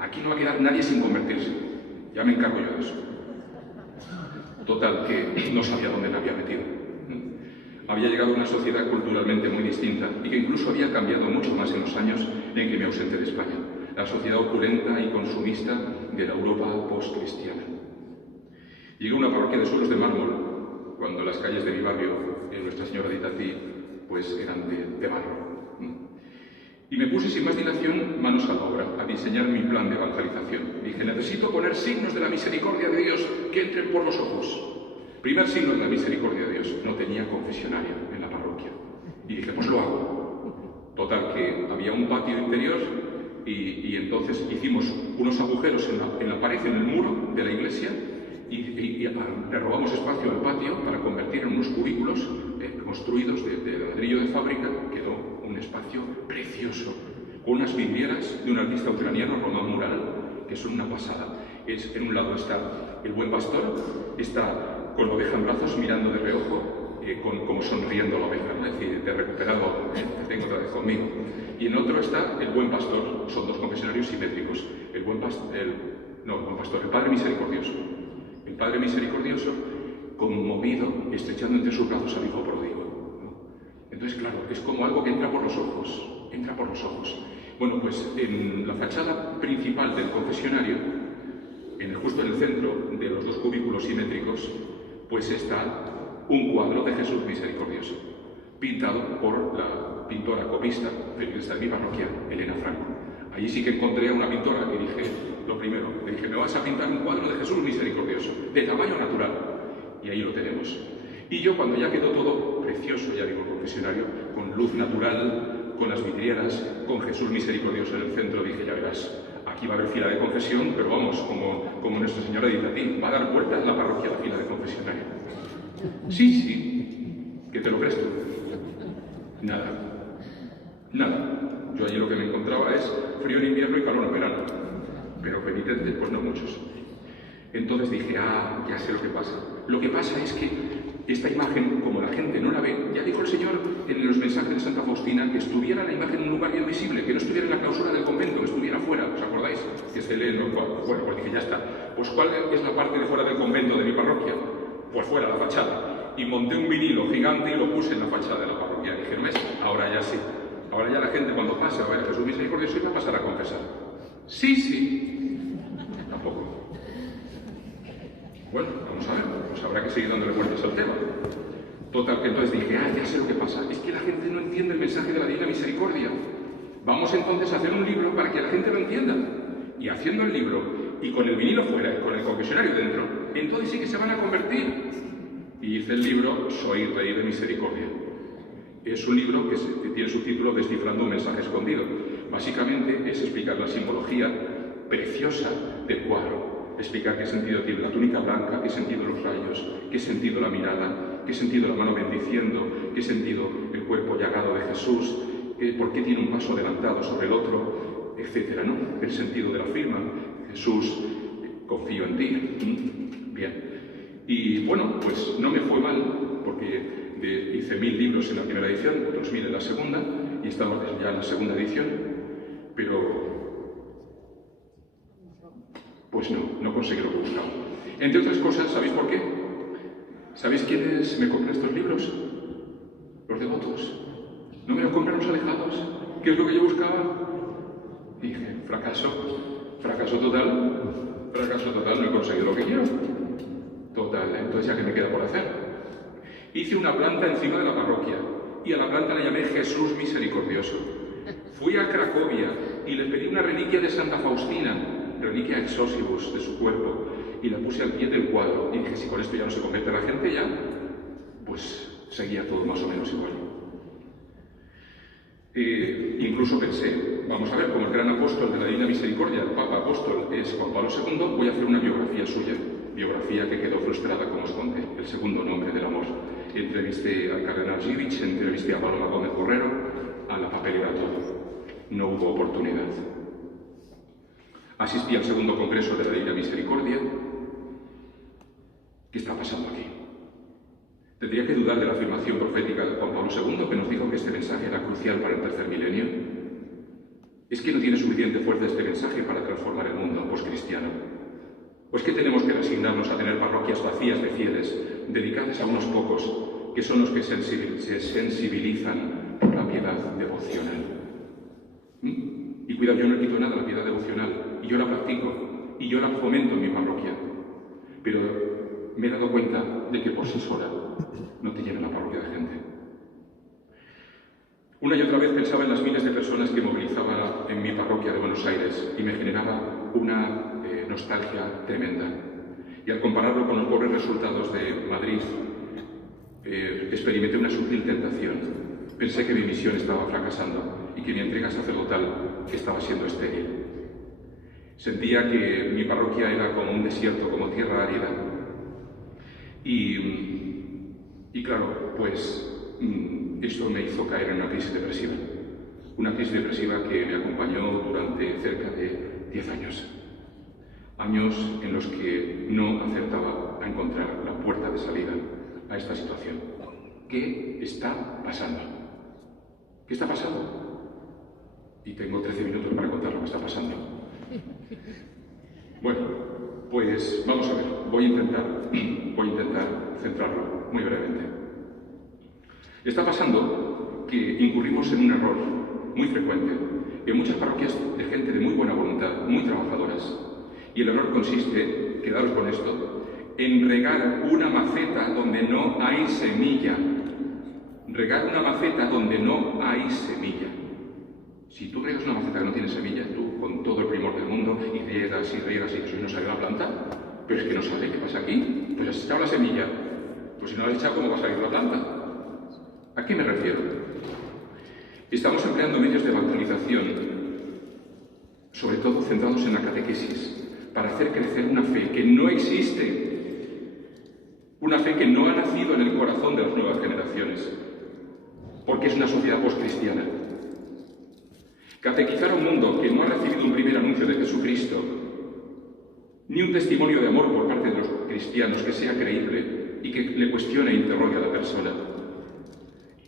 Aquí no va a quedar nadie sin convertirse. Ya me encargo yo de eso. Total, que no sabía dónde me había metido. Había llegado a una sociedad culturalmente muy distinta y que incluso había cambiado mucho más en los años en que me ausenté de España. La sociedad opulenta y consumista de la Europa post-cristiana. Llegué a una parroquia de suelos de mármol, cuando las calles de mi barrio, en Nuestra Señora de Itatí, pues eran de barro. Y me puse sin más dilación manos a la obra, a diseñar mi plan de evangelización. Dije, necesito poner signos de la misericordia de Dios que entren por los ojos. Primer signo de la misericordia de Dios, no tenía confesionario en la parroquia. Y dije, pues lo hago. Total, que había un patio interior y entonces hicimos unos agujeros en la pared, en el muro de la iglesia, y le robamos espacio al patio para convertir en unos cubículos construidos de ladrillo de fábrica. Quedó un espacio precioso, con unas vidrieras de un artista ucraniano, Román Mural, que son una pasada. En un lado está el buen pastor, está con la oveja en brazos mirando de reojo, como sonriendo la oveja, es decir, te he recuperado, te tengo otra vez conmigo. Y en otro está el buen pastor, son dos confesionarios simétricos, el Padre Misericordioso. El Padre Misericordioso, conmovido, estrechando entre sus brazos al Hijo pródigo, ¿no? Entonces, claro, es como algo que entra por los ojos, entra por los ojos. Bueno, pues en la fachada principal del confesionario, justo en el centro de los dos cubículos simétricos, pues está un cuadro de Jesús Misericordioso, pintado por la pintora copista feminista de mi parroquia, Elena Franco. Allí sí que encontré a una pintora y dije, lo primero, le dije, me vas a pintar un cuadro de Jesús Misericordioso, de tamaño natural. Y ahí lo tenemos. Y yo, cuando ya quedó todo precioso, ya digo, el confesionario, con luz natural, con las vidrieras, con Jesús Misericordioso en el centro, dije, ya verás, aquí va a haber fila de confesión, pero vamos, como Nuestra Señora de Itatí, va a dar vuelta en la parroquia la fila de confesionario. Sí, que te lo crees tú. Nada. Yo allí lo que me encontraba es frío en invierno y calor en verano. Pero penitentes, pues no muchos. Entonces dije, ya sé lo que pasa. Lo que pasa es que esta imagen, como la gente no la ve, ya dijo el Señor en los mensajes de Santa Faustina que estuviera la imagen en un lugar bien visible, que no estuviera en la clausura del convento, que estuviera fuera, ¿os acordáis? Que se lee en los cuadros. Bueno, pues dije, ya está. Pues ¿cuál es la parte de fuera del convento de mi parroquia? Pues fuera, la fachada. Y monté un vinilo gigante y lo puse en la fachada de la parroquia. Y dije, ¿no es? Ahora ya sí. Ahora ya la gente cuando pase a ver a Jesús Misericordioso va a pasar a confesar. Sí. Tampoco. Bueno, vamos a ver, pues habrá que seguir dándole vueltas al tema. Total, que entonces dije, ya sé lo que pasa, es que la gente no entiende el mensaje de la Divina Misericordia. Vamos entonces a hacer un libro para que la gente lo entienda. Y haciendo el libro, y con el vinilo fuera, y con el confesionario dentro, entonces sí que se van a convertir. Y hice el libro Soy Rey de Misericordia. Es un libro que tiene su título Descifrando un mensaje escondido. Básicamente es explicar la simbología preciosa del cuadro. Explicar qué sentido tiene la túnica blanca, qué sentido los rayos, qué sentido la mirada, qué sentido la mano bendiciendo, qué sentido el cuerpo llagado de Jesús, por qué tiene un paso adelantado sobre el otro, etcétera, ¿no? El sentido de la firma, Jesús, confío en ti. Bien. Y bueno, pues no me fue mal, porque hice 1000 libros en la primera edición, otros 1000 en la segunda, y estamos ya en la segunda edición, pero pues no conseguí lo que buscaba. Entre otras cosas, ¿sabéis por qué? ¿Sabéis quiénes me compran estos libros? Los devotos. ¿No me los compran los alejados? ¿Qué es lo que yo buscaba? Y dije, fracaso total, no he conseguido lo que quiero. Total, entonces ya que me queda por hacer. Hice una planta encima de la parroquia y a la planta la llamé Jesús Misericordioso. Fui a Cracovia y le pedí una reliquia de Santa Faustina, reliquia exosibus de su cuerpo, y la puse al pie del cuadro. Y dije, si con esto ya no se convierte la gente, ya, pues seguía todo más o menos igual. Incluso pensé, vamos a ver, como el gran apóstol de la Divina Misericordia, el Papa Apóstol, es Juan Pablo II, voy a hacer una biografía suya, biografía que quedó frustrada, como os conté, el segundo nombre del amor. Entrevisté al cardenal Živic, entrevisté a Paloma Gómez Borrero, a la papelera todo. No hubo oportunidad. Asistí al segundo congreso de la Divina Misericordia. ¿Qué está pasando aquí? ¿Tendría que dudar de la afirmación profética de Juan Pablo II, que nos dijo que este mensaje era crucial para el tercer milenio? ¿Es que no tiene suficiente fuerza este mensaje para transformar el mundo poscristiano? ¿O es que tenemos que resignarnos a tener parroquias vacías de fieles, dedicadas a unos pocos, que son los que se sensibilizan por la piedad devocional? Y cuidado, yo no quito nada a la piedad devocional, y yo la practico, y yo la fomento en mi parroquia, pero me he dado cuenta de que por sí sola no te llena la parroquia de gente. Una y otra vez pensaba en las miles de personas que movilizaba en mi parroquia de Buenos Aires y me generaba una nostalgia tremenda. Y al compararlo con los pobres resultados de Madrid, experimenté una sutil tentación. Pensé que mi misión estaba fracasando y que mi entrega sacerdotal estaba siendo estéril. Sentía que mi parroquia era como un desierto, como tierra árida. Y claro, pues esto me hizo caer en una crisis depresiva. Una crisis depresiva que me acompañó durante cerca de 10 años. Años en los que no acertaba a encontrar la puerta de salida a esta situación. ¿Qué está pasando? ¿Qué está pasando? Y tengo 13 minutos para contar lo que está pasando. Bueno, pues vamos a ver, voy a intentar centrarlo muy brevemente. Está pasando que incurrimos en un error muy frecuente en muchas parroquias de gente de muy buena voluntad, muy trabajadoras. Y el error consiste, quedaros con esto, en regar una maceta donde no hay semilla. Regar una maceta donde no hay semilla. Si tú regas una maceta que no tiene semilla, tú con todo el primor del mundo, y riegas y riegas y eso no sale la planta, pero es que no sale, ¿qué pasa aquí? Pues has echado la semilla. Pues si no la has echado, ¿cómo va a salir la planta? ¿A qué me refiero? Estamos empleando medios de evangelización, sobre todo centrados en la catequesis, para hacer crecer una fe que no existe, una fe que no ha nacido en el corazón de las nuevas generaciones, porque es una sociedad poscristiana. Catequizar a un mundo que no ha recibido un primer anuncio de Jesucristo, ni un testimonio de amor por parte de los cristianos que sea creíble y que le cuestione e interrogue a la persona,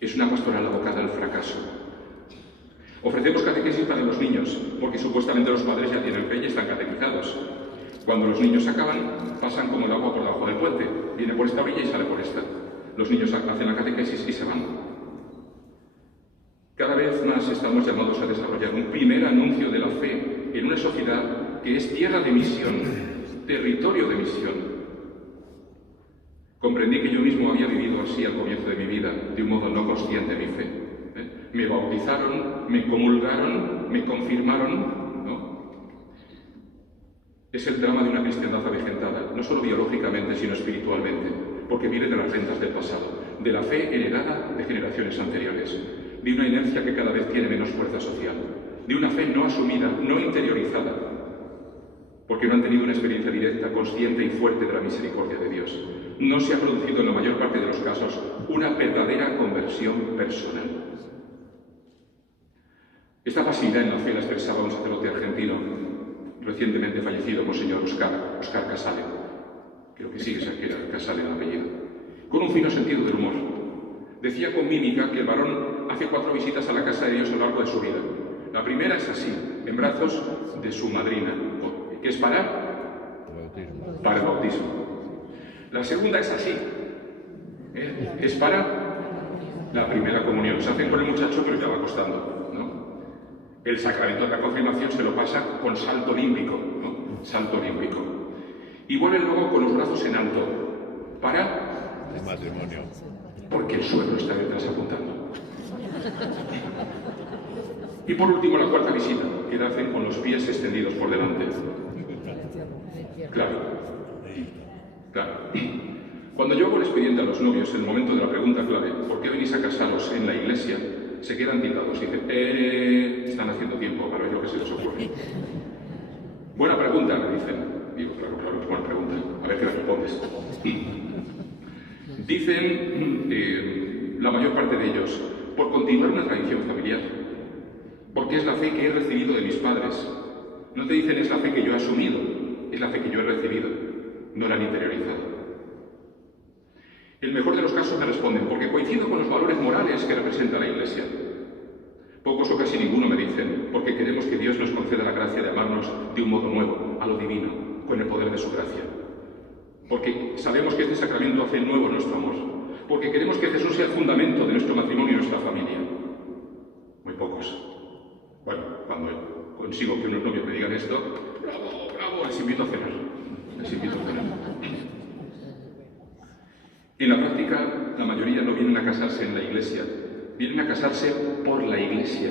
es una pastoral abocada al fracaso. Ofrecemos catequesis para los niños, porque supuestamente los padres ya tienen fe y están catequizados. Cuando los niños acaban, pasan como el agua por debajo del puente. Viene por esta orilla y sale por esta. Los niños hacen la catequesis y se van. Cada vez más estamos llamados a desarrollar un primer anuncio de la fe en una sociedad que es tierra de misión, territorio de misión. Comprendí que yo mismo había vivido así al comienzo de mi vida, de un modo no consciente mi fe. Me bautizaron, me comulgaron, me confirmaron, ¿no? Es el drama de una cristiandad avejentada, no solo biológicamente, sino espiritualmente, porque viene de las rentas del pasado, de la fe heredada de generaciones anteriores, de una inercia que cada vez tiene menos fuerza social, de una fe no asumida, no interiorizada, porque no han tenido una experiencia directa, consciente y fuerte de la misericordia de Dios. No se ha producido en la mayor parte de los casos una verdadera conversión personal. Esta pasividad en la fe la expresaba un sacerdote argentino, recientemente fallecido, Monseñor Oscar Casale, creo que sí, que era Casale el apellido, con un fino sentido del humor. Decía con mímica que el varón hace 4 visitas a la casa de Dios a lo largo de su vida. La primera es así, en brazos de su madrina, que es para el bautismo. La segunda es así, es para la primera comunión. Se hacen con el muchacho, pero ya va costando, ¿no? El sacramento de la confirmación se lo pasa con salto olímpico, ¿no? Salto olímpico. Y vuelve luego con los brazos en alto para el matrimonio. Porque el suegro está detrás apuntando. Y por último, la cuarta visita, que la hacen con los pies extendidos por delante. Claro. Cuando yo hago el expediente a los novios en el momento de la pregunta clave, ¿por qué venís a casaros en la iglesia?, se quedan titados y dicen, están haciendo tiempo para ver lo que se les ocurre. Buena pregunta, me dicen. Digo, claro, es buena pregunta. A ver qué me respondes. Dicen, la mayor parte de ellos, por continuar una tradición familiar. Porque es la fe que he recibido de mis padres. No te dicen es la fe que yo he asumido, es la fe que yo he recibido, no la han interiorizado. En el mejor de los casos me responden, porque coincido con los valores morales que representa la Iglesia. Pocos o casi ninguno me dicen, porque queremos que Dios nos conceda la gracia de amarnos de un modo nuevo, a lo divino, con el poder de su gracia. Porque sabemos que este sacramento hace nuevo nuestro amor. Porque queremos que Jesús sea el fundamento de nuestro matrimonio y nuestra familia. Muy pocos. Bueno, cuando consigo que unos novios me digan esto, ¡bravo, bravo! Les invito a cenar. En la práctica, la mayoría no vienen a casarse en la iglesia, vienen a casarse por la iglesia.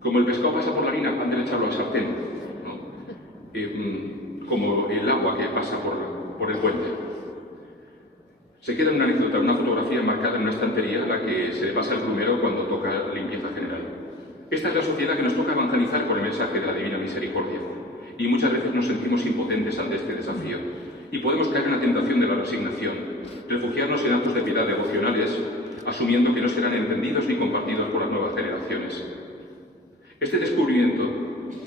Como el pescado pasa por la harina, han de echarlo al sartén, ¿no? Como el agua que pasa por el puente. Se queda una anécdota, una fotografía marcada en una estantería a la que se le pasa el plumero cuando toca la limpieza general. Esta es la sociedad que nos toca evangelizar con el mensaje de la Divina Misericordia. Y muchas veces nos sentimos impotentes ante este desafío. Y podemos caer en la tentación de la resignación, refugiarnos en actos de piedad devocionales, asumiendo que no serán entendidos ni compartidos por las nuevas generaciones. Este descubrimiento,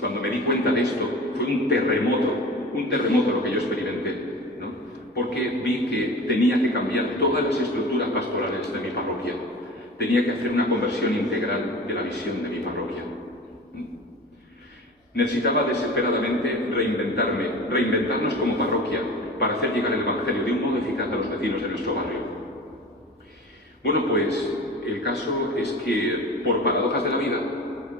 cuando me di cuenta de esto, fue un terremoto lo que yo experimenté, ¿no? Porque vi que tenía que cambiar todas las estructuras pastorales de mi parroquia. Tenía que hacer una conversión integral de la visión de mi parroquia. Necesitaba desesperadamente reinventarnos como parroquia para hacer llegar el Evangelio de un modo eficaz a los vecinos de nuestro barrio. Bueno, pues el caso es que, por paradojas de la vida,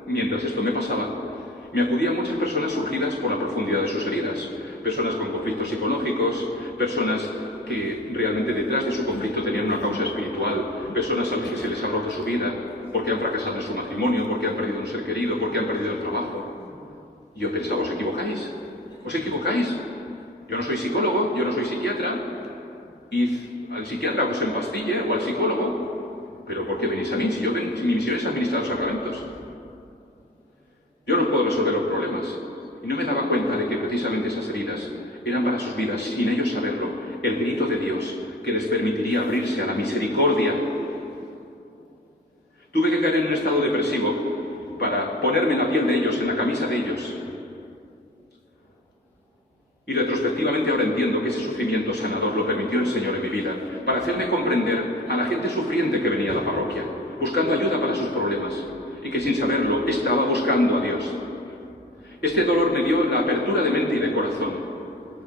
mientras esto me pasaba, me acudían muchas personas surgidas por la profundidad de sus heridas, personas con conflictos psicológicos, personas que realmente detrás de su conflicto tenían una causa espiritual, personas a las que se les ha roto su vida, porque han fracasado en su matrimonio, porque han perdido un ser querido, porque han perdido el trabajo. Y yo pensaba, ¿os equivocáis? ¿Os equivocáis? Yo no soy psicólogo, yo no soy psiquiatra. Id al psiquiatra, pues empastille, o al psicólogo. ¿Pero por qué venís a mí? Si mi misión es administrar los sacramentos. Yo no puedo resolver los problemas. Y no me daba cuenta de que precisamente esas heridas eran para sus vidas, sin ellos saberlo, el grito de Dios que les permitiría abrirse a la misericordia. Tuve que caer en un estado depresivo para ponerme en la piel de ellos, en la camisa de ellos. Y retrospectivamente ahora entiendo que ese sufrimiento sanador lo permitió el Señor en mi vida, para hacerme comprender a la gente sufriente que venía a la parroquia, buscando ayuda para sus problemas, y que sin saberlo estaba buscando a Dios. Este dolor me dio la apertura de mente y de corazón,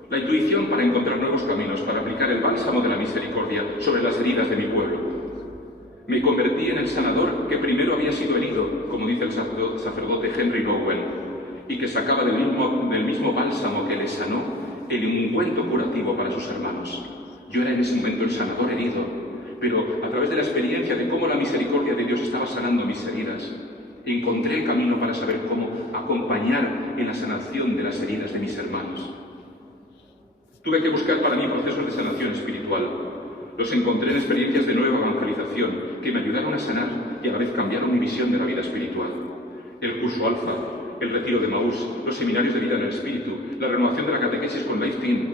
la intuición para encontrar nuevos caminos, para aplicar el bálsamo de la misericordia sobre las heridas de mi pueblo. Me convertí en el sanador que primero había sido herido, como dice el sacerdote Henry Nowen, y que sacaba del mismo bálsamo que le sanó el ungüento curativo para sus hermanos. Yo era en ese momento el sanador herido, pero a través de la experiencia de cómo la misericordia de Dios estaba sanando mis heridas, encontré el camino para saber cómo acompañar en la sanación de las heridas de mis hermanos. Tuve que buscar para mí procesos de sanación espiritual. Los encontré en experiencias de nueva evangelización que me ayudaron a sanar y a la vez cambiaron mi visión de la vida espiritual. El curso Alfa, el retiro de Maús, los seminarios de vida en el espíritu, la renovación de la catequesis con Life Team.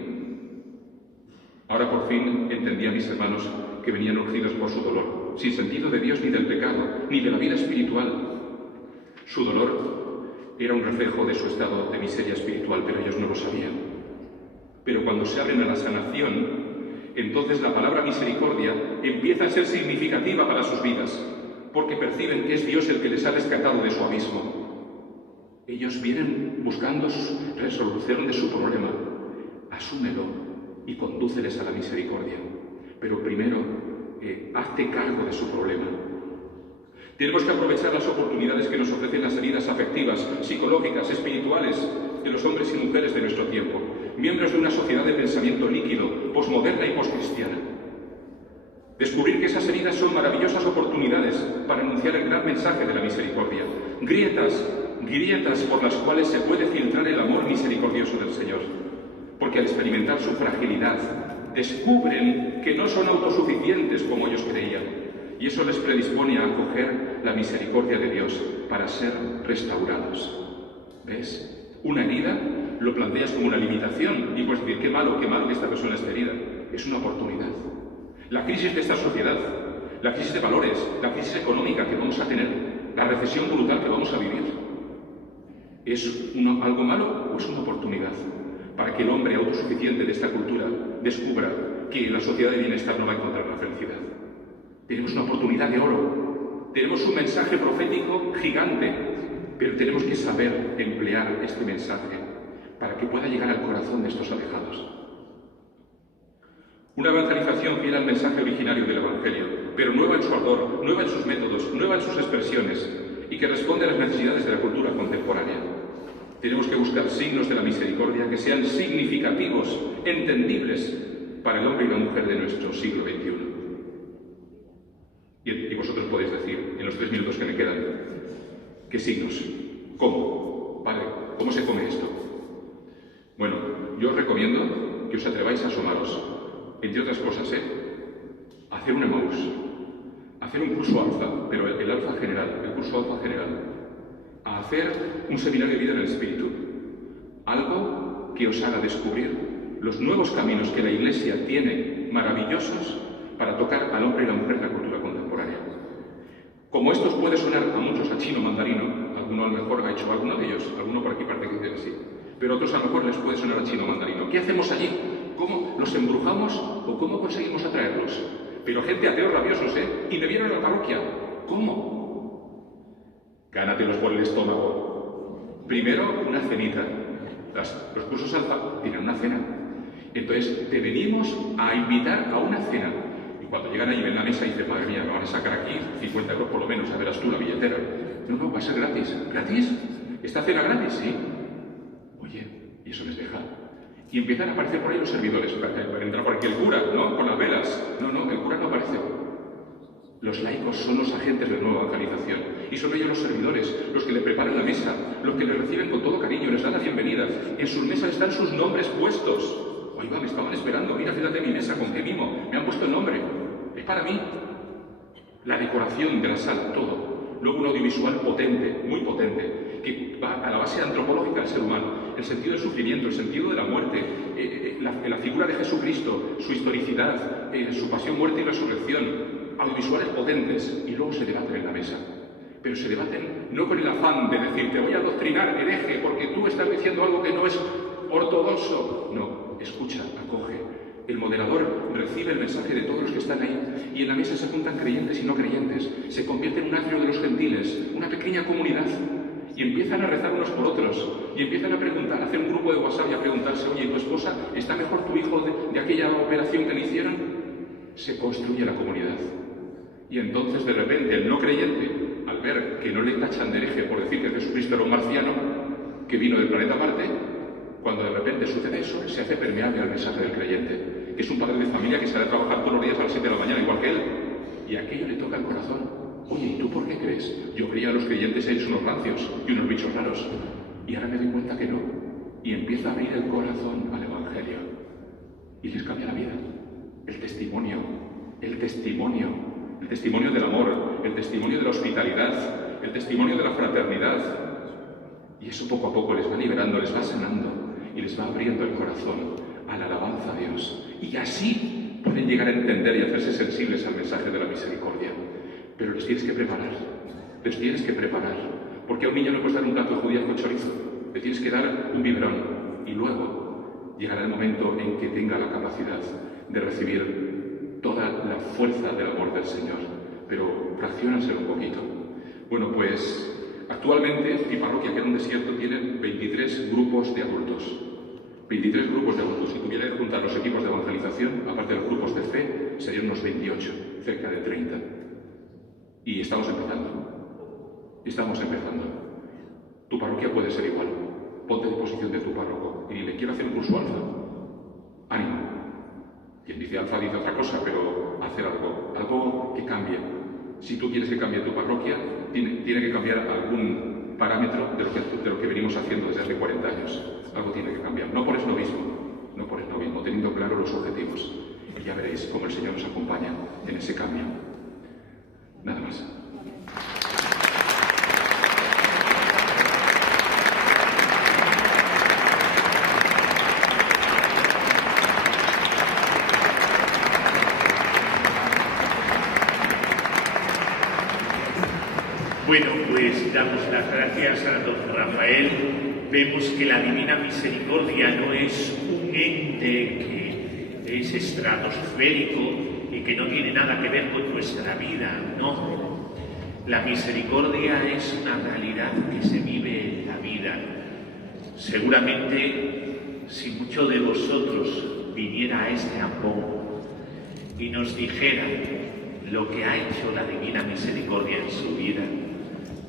Ahora por fin entendí a mis hermanos que venían urgidos por su dolor, sin sentido de Dios ni del pecado, ni de la vida espiritual. Su dolor era un reflejo de su estado de miseria espiritual, pero ellos no lo sabían. Pero cuando se abren a la sanación, entonces la palabra misericordia empieza a ser significativa para sus vidas, porque perciben que es Dios el que les ha rescatado de su abismo. Ellos vienen buscando resolución de su problema. Asúmelo y condúceles a la misericordia. Pero primero, hazte cargo de su problema. Tenemos que aprovechar las oportunidades que nos ofrecen las heridas afectivas, psicológicas, espirituales de los hombres y mujeres de nuestro tiempo, miembros de una sociedad de pensamiento líquido, posmoderna y poscristiana. Descubrir que esas heridas son maravillosas oportunidades para anunciar el gran mensaje de la misericordia. Grietas por las cuales se puede filtrar el amor misericordioso del Señor. Porque al experimentar su fragilidad, descubren que no son autosuficientes como ellos creían. Y eso les predispone a acoger la misericordia de Dios para ser restaurados. ¿Ves? Una herida lo planteas como una limitación y puedes decir, qué malo que esta persona esté herida. Es una oportunidad. La crisis de esta sociedad, la crisis de valores, la crisis económica que vamos a tener, la recesión brutal que vamos a vivir, ¿es algo malo o es una oportunidad para que el hombre autosuficiente de esta cultura descubra que la sociedad de bienestar no va a encontrar la felicidad? Tenemos una oportunidad de oro, tenemos un mensaje profético gigante, pero tenemos que saber emplear este mensaje para que pueda llegar al corazón de estos alejados. Una evangelización fiel al mensaje originario del Evangelio, pero nueva en su ardor, nueva en sus métodos, nueva en sus expresiones, y que responde a las necesidades de la cultura contemporánea. Tenemos que buscar signos de la misericordia que sean significativos, entendibles para el hombre y la mujer de nuestro siglo XXI. Y vosotros podéis decir, en los 3 minutos que me quedan, ¿qué signos? ¿Cómo? ¿Vale? ¿Cómo se come esto? Bueno, yo os recomiendo que os atreváis a asomaros. Entre otras cosas, hacer un Emmaus, hacer un curso alfa, pero el alfa general, el curso alfa general, a hacer un seminario de vida en el Espíritu, algo que os haga descubrir los nuevos caminos que la Iglesia tiene, maravillosos, para tocar al hombre y la mujer en la cultura contemporánea. Como estos puede sonar a muchos a chino mandarino, alguno a lo mejor ha hecho alguno de ellos, alguno por aquí parece que dice que sí, pero otros a lo mejor les puede sonar a chino mandarino. ¿Qué hacemos allí? ¿Cómo los embrujamos o cómo conseguimos atraerlos? Pero gente ateos rabiosos, y me vieron a la parroquia. ¿Cómo? Gánatelos por el estómago. Primero, una cenita. Los cursos alfa tienen una cena. Entonces, te venimos a invitar a una cena. Y cuando llegan ahí, ven la mesa y dicen, madre mía, me van a sacar aquí 50 euros por lo menos, ya verás tú la billetera. No, va a ser gratis. ¿Gratis? ¿Esta cena gratis? Sí. Oye, ¿y eso les deja? Y empiezan a aparecer por ahí los servidores. Entra por aquí el cura, ¿no? Con las velas. No, el cura no aparece. Los laicos son los agentes de la nueva evangelización. Y son ellos los servidores, los que le preparan la mesa, los que le reciben con todo cariño, les dan la bienvenida. En sus mesas están sus nombres puestos. Oiga, me estaban esperando. Mira, fíjate mi mesa, con qué mimo. Me han puesto el nombre. Es para mí. La decoración de la sala, todo. Luego un audiovisual potente, muy potente, que va a la base antropológica del ser humano. El sentido del sufrimiento, el sentido de la muerte, la figura de Jesucristo, su historicidad, su pasión, muerte y resurrección, audiovisuales potentes, y luego se debaten en la mesa. Pero se debaten no con el afán de decir, te voy a adoctrinar, hereje, porque tú estás diciendo algo que no es ortodoxo. No, escucha, acoge. El moderador recibe el mensaje de todos los que están ahí, y en la mesa se juntan creyentes y no creyentes. Se convierte en un atrio de los gentiles, una pequeña comunidad. Y empiezan a rezar unos por otros, y empiezan a preguntar, a hacer un grupo de WhatsApp y a preguntarse, oye, ¿tu esposa está mejor tu hijo de aquella operación que le hicieron? Se construye la comunidad. Y entonces, de repente, el no creyente, al ver que no le tachan de hereje por decir que Jesucristo era un marciano, que vino del planeta Marte, cuando de repente sucede eso, se hace permeable al mensaje del creyente, que es un padre de familia que sale a trabajar todos los días a las 7 de la mañana, igual que él, y aquello le toca el corazón. Oye, ¿y tú por qué crees? Yo creía que los creyentes eran unos rancios y unos bichos raros. Y ahora me doy cuenta que no. Y empieza a abrir el corazón al Evangelio. Y les cambia la vida. El testimonio del amor, el testimonio de la hospitalidad, el testimonio de la fraternidad. Y eso poco a poco les va liberando, les va sanando y les va abriendo el corazón a la alabanza a Dios. Y así pueden llegar a entender y hacerse sensibles al mensaje de la misericordia. Pero les tienes que preparar, porque a un niño no puedes dar un plato de judías con chorizo, le tienes que dar un biberón, y luego llegará el momento en que tenga la capacidad de recibir toda la fuerza del amor del Señor, pero fracciónaselo un poquito. Bueno, pues actualmente mi parroquia, que era un desierto, tiene 23 grupos de adultos. 23 grupos de adultos. Si tuviera que juntar los equipos de evangelización, aparte de los grupos de fe, serían unos 28, cerca de 30. Y estamos empezando. Tu parroquia puede ser igual. Ponte a disposición de tu párroco y dile, quiero hacer un curso alfa. Ánimo. Quien dice dice Alfa, dice otra cosa, pero hacer algo que cambie. Si tú quieres que cambie tu parroquia, tiene que cambiar algún parámetro de lo que venimos haciendo desde hace 40 años. Algo tiene que cambiar. No por esnovismo, teniendo claro los objetivos. Y ya veréis cómo el Señor nos acompaña en ese cambio. Nada más. Bueno, pues damos las gracias a don Rafael. Vemos que la Divina Misericordia no es un ente que es estratosférico y que no tiene nada que ver con nuestra vida, no. La misericordia es una realidad que se vive en la vida. Seguramente, si muchos de vosotros viniera a este ambón y nos dijera lo que ha hecho la Divina Misericordia en su vida,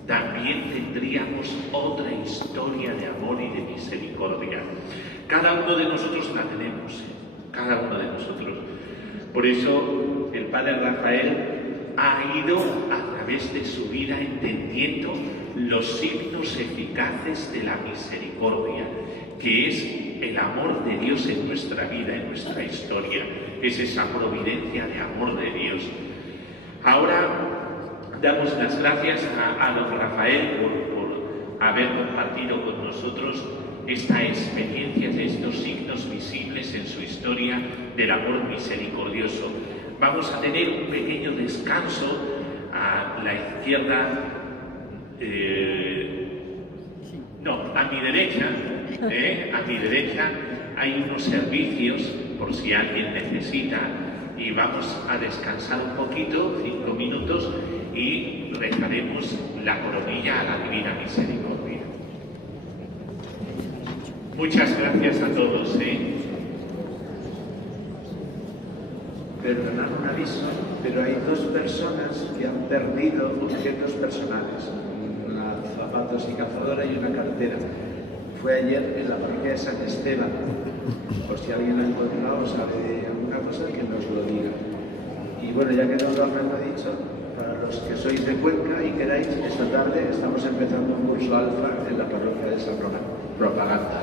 también tendríamos otra historia de amor y de misericordia. Cada uno de nosotros la tenemos, cada uno de nosotros. Por eso el Padre Rafael ha ido a través de su vida entendiendo los signos eficaces de la misericordia, que es el amor de Dios en nuestra vida, en nuestra historia. Es esa providencia de amor de Dios. Ahora damos las gracias a don Rafael por haber compartido con nosotros esta experiencia de estos signos visibles en su historia del amor misericordioso. Vamos a tener un pequeño descanso a la izquierda, a mi derecha hay unos servicios por si alguien necesita, y vamos a descansar un poquito, 5 minutos, y rezaremos la coronilla a la Divina Misericordia. Muchas gracias a todos. Perdonad un aviso, pero hay 2 personas que han perdido objetos personales, una zapatos y cazadora y una cartera. Fue ayer en la parroquia de San Esteban. Por si alguien lo ha encontrado o sabe alguna cosa, que nos lo diga. Y bueno, ya que don Rafael lo ha dicho, para los que sois de Cuenca y queráis, esta tarde estamos empezando un curso alfa en la parroquia de San Propaganda.